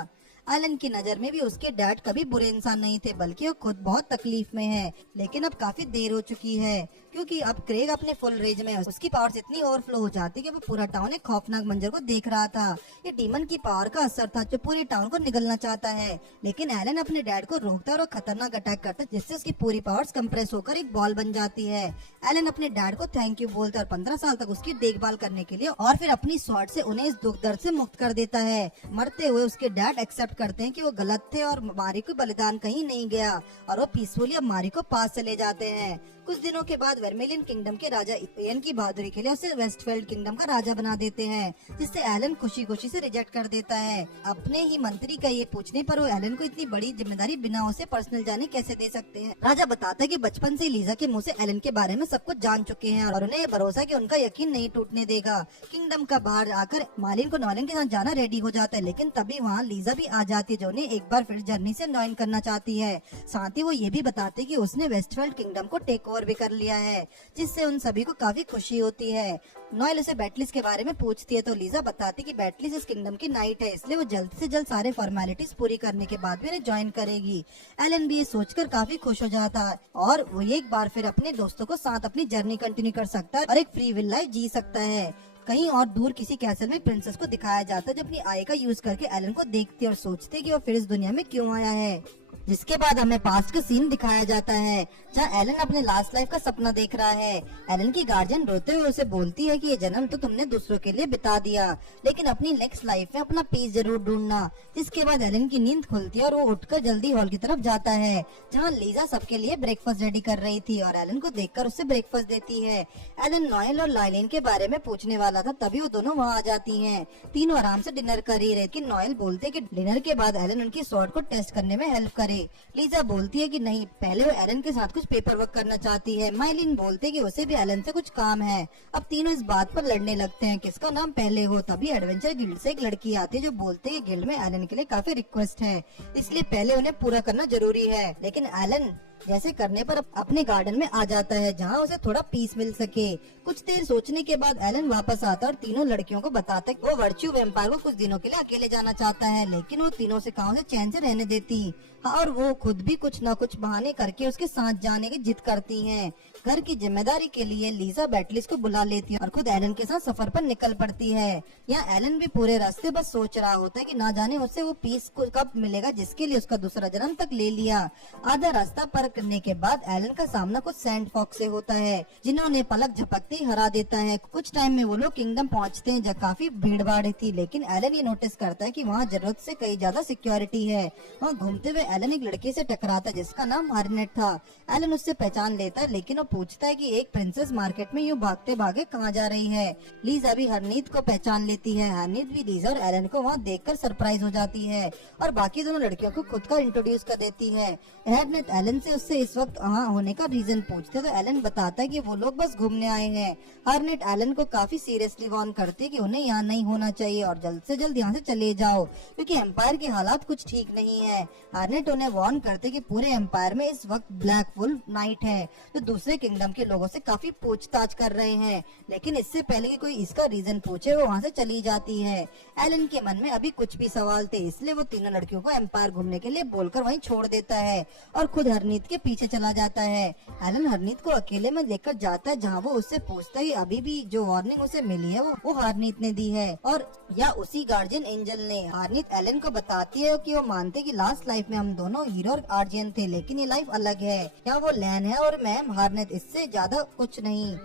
एलन की नजर में भी उसके डैड कभी बुरे इंसान नहीं थे, बल्कि वो खुद बहुत तकलीफ में है, लेकिन अब काफी देर हो चुकी है, क्योंकि अब क्रेग अपने फुल रेंज में है। उसकी पावर्स इतनी ओवरफ्लो हो जाती है कि वो पूरा टाउन एक खौफनाक मंजर को देख रहा था। ये डीमन की पावर का असर था जो पूरे टाउन को निगलना चाहता है, लेकिन एलन अपने डैड को रोकता है और खतरनाक अटैक करता है, जिससे उसकी पूरी पावर्स कंप्रेस होकर एक बॉल बन जाती है। एलन अपने डैड को थैंक यू बोलता है और 15 साल तक उसकी देखभाल करने के लिए और फिर अपनी स्वॉर्ड से उन्हें इस दुख दर्द से मुक्त कर देता है। मरते हुए उसके डैड एक्सेप्ट करते हैं कि वो गलत थे और मारी को बलिदान कहीं नहीं गया, और वो पीसफुली अब मारी को पास चले जाते हैं। कुछ दिनों के बाद वर्मिलियन किंगडम के राजा इयन की बहादुरी के लिए उसे वेस्टफील्ड किंगडम का राजा बना देते हैं, जिससे एलन खुशी खुशी से रिजेक्ट कर देता है। अपने ही मंत्री का ये पूछने पर वो एलन को इतनी बड़ी जिम्मेदारी बिना उसे पर्सनल जाने कैसे दे सकते हैं। राजा बताता है कि बचपन से लीजा के मुंह से एलन के बारे में सब कुछ जान चुके हैं और उन्हें भरोसा कि उनका यकीन नहीं टूटने देगा। किंगडम का बाहर आकर मालिन को नॉलन के साथ जाना रेडी हो जाता है, लेकिन तभी वहाँ लीजा भी आ जाती है, जो उन्हें एक बार फिर जर्नी से नॉइन करना चाहती है। साथ ही वो ये भी बताते कि उसने वेस्टफील्ड किंगडम को टेक ओवर भी कर लिया है, जिससे उन सभी को काफी खुशी होती है। नॉयल उसे बैटलिस के बारे में पूछती है तो लीजा बताती कि बैटलिस इस किंगडम की नाइट है, इसलिए वो जल्द से जल्द सारे फॉर्मेलिटीज पूरी करने के बाद भी उन्हें ज्वाइन करेगी। एलन भी ये सोचकर काफी खुश हो जाता है और वो एक बार फिर अपने दोस्तों को साथ अपनी जर्नी कंटिन्यू कर सकता है और एक फ्री विल लाइफ जी सकता है। कहीं और दूर किसी कैसल में प्रिंसेस को दिखाया जाता है जो अपनी आई का यूज करके एलन को देखती है और सोचती है कि वो फिर इस दुनिया में क्यों आया है। जिसके बाद हमें पास्ट का सीन दिखाया जाता है जहाँ एलन अपने लास्ट लाइफ का सपना देख रहा है। एलन की गार्जियन रोते हुए उसे बोलती है कि ये जन्म तो तुमने दूसरों के लिए बिता दिया, लेकिन अपनी नेक्स्ट लाइफ में अपना पीस जरूर ढूंढना। जिसके बाद एलन की नींद खुलती है और वो उठकर जल्दी हॉल की तरफ जाता है जहाँ लीजा सबके लिए ब्रेकफास्ट रेडी कर रही थी और एलन को देखकर उसे ब्रेकफास्ट देती है। एलन नॉयल और लाइलिन के बारे में पूछने वाला था, तभी वो दोनों वहाँ आ जाती हैं। तीनों आराम से डिनर कर ही रहे कि नॉयल बोलते कि डिनर के बाद एलन उनकी स्वॉर्ड को टेस्ट करने में हेल्प करे। लीजा बोलती है कि नहीं, पहले वो एलन के साथ कुछ पेपर वर्क करना चाहती है। माइलिन बोलते कि उसे भी एलन से कुछ काम है। अब तीनों इस बात पर लड़ने लगते हैं किसका नाम पहले हो। तभी एडवेंचर गिल्ड से एक लड़की आती है जो बोलते है गिल्ड में एलन के लिए काफी रिक्वेस्ट है, इसलिए पहले उन्हें पूरा करना जरूरी है। लेकिन एलन जैसे करने पर अपने गार्डन में आ जाता है जहाँ उसे थोड़ा पीस मिल सके। कुछ देर सोचने के बाद एलन वापस आता है और तीनों लड़कियों को बताता है कि वो वर्च्यू वेम्पायर को कुछ दिनों के लिए अकेले जाना चाहता है, लेकिन वो तीनों से कहा उसे चैन से रहने देती। और वो खुद भी कुछ न कुछ बहाने करके उसके साथ जाने की जिद करती हैं। घर की जिम्मेदारी के लिए लीजा बैटलिस को बुला लेती है और खुद एलन के साथ सफर पर निकल पड़ती है। यहाँ एलन भी पूरे रास्ते बस सोच रहा होता है कि ना जाने उसे वो पीस को कब मिलेगा जिसके लिए उसका दूसरा जन्म तक ले लिया। आधा रास्ता पार करने के बाद एलन का सामना कुछ सैंड फॉक्स से होता है जिन्होंने पलक झपकते ही हरा देता है। कुछ टाइम में वो लोग किंगडम पहुँचते हैं जहाँ काफी भीड़ भाड़ थी, लेकिन एलन ये नोटिस करता है कि वहाँ जरूरत से कई ज्यादा सिक्योरिटी है। वहाँ घूमते हुए एलन एक लड़की से टकराता है जिसका नाम हार्नेट था। एलन उससे पहचान लेता है, लेकिन वो पूछता है कि एक प्रिंसेस मार्केट में यूँ भागते भागे कहाँ जा रही है। लीजा भी हरनीत को पहचान लेती है। हरनीत भी लीजा और एलन को वहाँ देखकर सरप्राइज हो जाती है और बाकी दोनों लड़कियों को खुद का इंट्रोड्यूस कर देती है। हरनीत एलन से उससे इस वक्त वहाँ होने का रीजन पूछते तो एलन बताता है कि वो लोग बस घूमने आए हैं। हरनीत एलन को काफी सीरियसली वार्न करती है कि उन्हें यहाँ नहीं होना चाहिए और जल्द से जल्द यहाँ से चले जाओ क्योंकि एम्पायर के हालात कुछ ठीक नहीं है। हरनीत उन्हें वार्न करते कि पूरे एम्पायर में इस वक्त ब्लैक वुल्फ नाइट है जो दूसरे किंगडम के लोगों से काफी पूछताछ कर रहे हैं, लेकिन इससे पहले कि कोई इसका रीजन पूछे वो वहाँ से चली जाती है। एलन के मन में अभी कुछ भी सवाल थे, इसलिए वो तीनों लड़कियों को एम्पायर घूमने के लिए बोलकर वहीं छोड़ देता है और खुद हरनीत के पीछे चला जाता है। एलन हरनीत को अकेले में लेकर जाता है जहाँ वो उससे पूछता है अभी भी जो वार्निंग उसे मिली है वो हरनीत ने दी है और या उसी गार्जियन एंजल ने। हरनीत एलन को बताती है कि वो मानते कि लास्ट लाइफ में हम दोनों हीरो और गार्जियन थे, लेकिन ये लाइफ अलग है। यहाँ वो लैन है और मैम हार्नेट, इससे ज्यादा कुछ नहीं।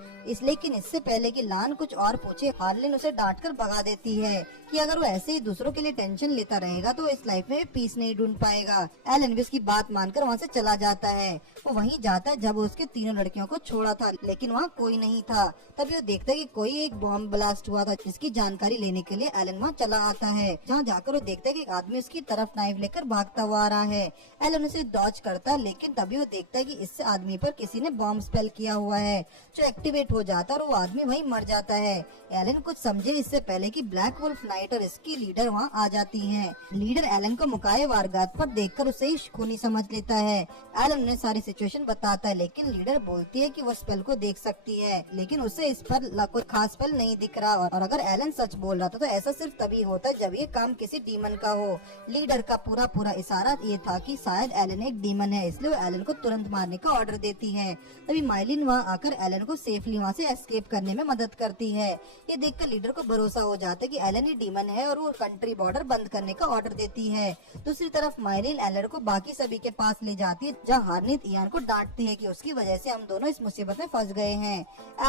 लेकिन इससे पहले कि लान कुछ और पूछे हार्लिन उसे डांट कर भगा देती है कि अगर वो ऐसे ही दूसरों के लिए टेंशन लेता रहेगा तो इस लाइफ में पीस नहीं ढूंढ पाएगा। एलन भी उसकी बात मानकर वहाँ से चला जाता है। वो वहीं जाता है जब वो उसके तीनों लड़कियों को छोड़ा था, लेकिन वहाँ कोई नहीं था। तभी वो देखता है कि कोई एक बॉम्ब ब्लास्ट हुआ था जिसकी जानकारी लेने के लिए एलन वहाँ चला आता है। जहाँ जाकर वो देखता है कि एक आदमी उसकी तरफ नाइफ लेकर भागता हुआ आ रहा है। एलन उसे डॉज करता है, लेकिन तभी वो देखता है कि इस आदमी पर किसी ने बॉम्ब स्पेल किया हुआ है जो एक्टिवेट हो जाता है और वो आदमी वहीं मर जाता है। एलन कुछ समझे इससे पहले कि ब्लैक वुल्फ नाइट और इसकी लीडर वहाँ आ जाती हैं। लीडर एलन को मुकाए वारदात पर देखकर उसे ही खूनी समझ लेता है। एलन उन्हें सारी सिचुएशन बताता है, लेकिन लीडर बोलती है कि वो स्पेल को देख सकती है, लेकिन उसे इस पर कोई खास स्पेल नहीं दिख रहा और अगर एलन सच बोल रहा था तो ऐसा सिर्फ तभी होता है जब ये काम किसी डीमन का हो। लीडर का पूरा इशारा ये था कि शायद एलन एक डीमन है, इसलिए वो एलन को तुरंत मारने का ऑर्डर देती है। तभी माइलिन वहाँ आकर एलन को सेफली वहाँ से एस्केप करने में मदद करती है। ये देखकर लीडर को भरोसा हो जाता है कि एलन ही डीमन है और वो कंट्री बॉर्डर बंद करने का ऑर्डर देती है। दूसरी तरफ माइलिन एलन को बाकी सभी के पास ले जाती है जहाँ हार्नित इयान को डांटती है कि उसकी वजह से हम दोनों इस मुसीबत में फंस गए हैं।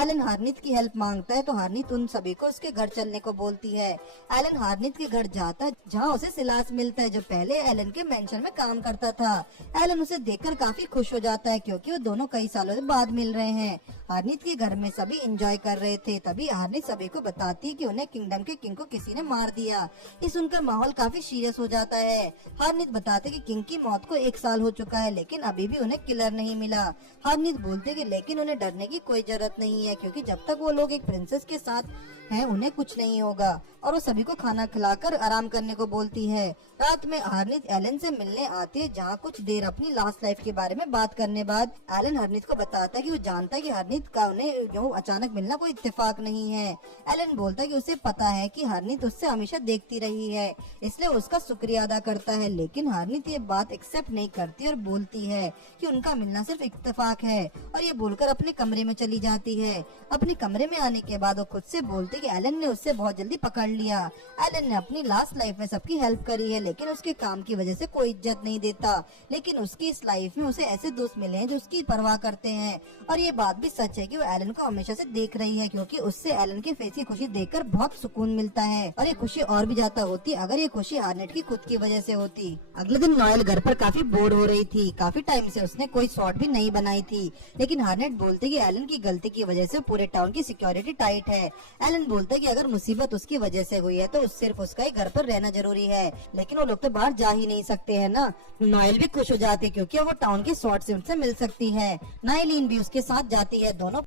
एलन हार्नित की हेल्प मांगता है तो हार्नित उन सभी को उसके घर चलने को बोलती है। एलन हार्नित के घर जाता है जहाँ उसे सिलास मिलता है जो पहले एलन के मेंशन में काम करता था। एलन उसे देखकर काफी खुश हो जाता है क्योंकि वो दोनों कई सालों से बाद मिल रहे हैं। हार्नित के घर में सभी एंजॉय कर रहे थे। तभी हार्नित सभी को बताती है कि उन्हें किंगडम के किंग को किसी ने मार दिया। ये सुनकर माहौल काफी सीरियस हो जाता है। हार्नित बताते कि किंग की मौत को 1 साल हो चुका है, लेकिन अभी भी उन्हें किलर नहीं मिला। हार्नित बोलते कि लेकिन उन्हें डरने की कोई जरूरत नहीं है, क्योंकि जब तक वो लोग एक प्रिंसेस के साथ हैं उन्हें कुछ नहीं होगा। और वो सभी को खाना खिलाकर आराम करने को बोलती है। रात में हार्नित एलन से मिलने आती है, जहाँ कुछ देर अपनी लास्ट लाइफ के बारे में बात करने बाद एलन हार्नित को बताता है कि वो जानता है कि हार्नित का उन्हें जो अचानक मिलना कोई इत्तेफाक नहीं है। एलन बोलता है कि उसे पता है कि हार्नित उससे हमेशा देखती रही है, इसलिए उसका शुक्रिया अदा करता है। लेकिन हार्नित ये बात एक्सेप्ट नहीं करती और बोलती है कि उनका मिलना सिर्फ इत्तेफाक है, और ये बोलकर अपने कमरे में चली जाती है। अपने कमरे में आने के बाद वो खुद से बोलती कि एलन ने उससे बहुत जल्दी पकड़ लिया। एलन ने अपनी लास्ट लाइफ में सबकी हेल्प करी है, लेकिन उसके काम की वजह से कोई इज्जत नहीं देता। लेकिन उसकी इस लाइफ में उसे ऐसे दोस्त मिले हैं जो उसकी परवाह करते हैं। और ये बात भी सच है कि वो एलन को हमेशा से देख रही है, क्योंकि उससे एलन के फेस की खुशी देखकर बहुत सुकून मिलता है। और ये खुशी और भी ज्यादा होती अगर ये खुशी हार्नेट की खुद की वजह से होती। अगले दिन नोएल घर पर काफी बोर हो रही थी। काफी टाइम से उसने कोई शॉट भी नहीं बनाई थी, लेकिन हार्नेट बोलते कि एलन की गलती की वजह से पूरे टाउन की सिक्योरिटी टाइट है। एलन बोलता है कि अगर मुसीबत उसकी वजह से हुई है तो सिर्फ उसका ही घर पर रहना जरूरी है, लेकिन वो लोग तो बाहर जा ही नहीं सकते हैं ना। नोएल भी खुश हो जाती है, क्योंकि वो टाउन के शॉर्ट से उनसे मिल सकती है। नाइलिन भी उसके साथ जाती है। दोनों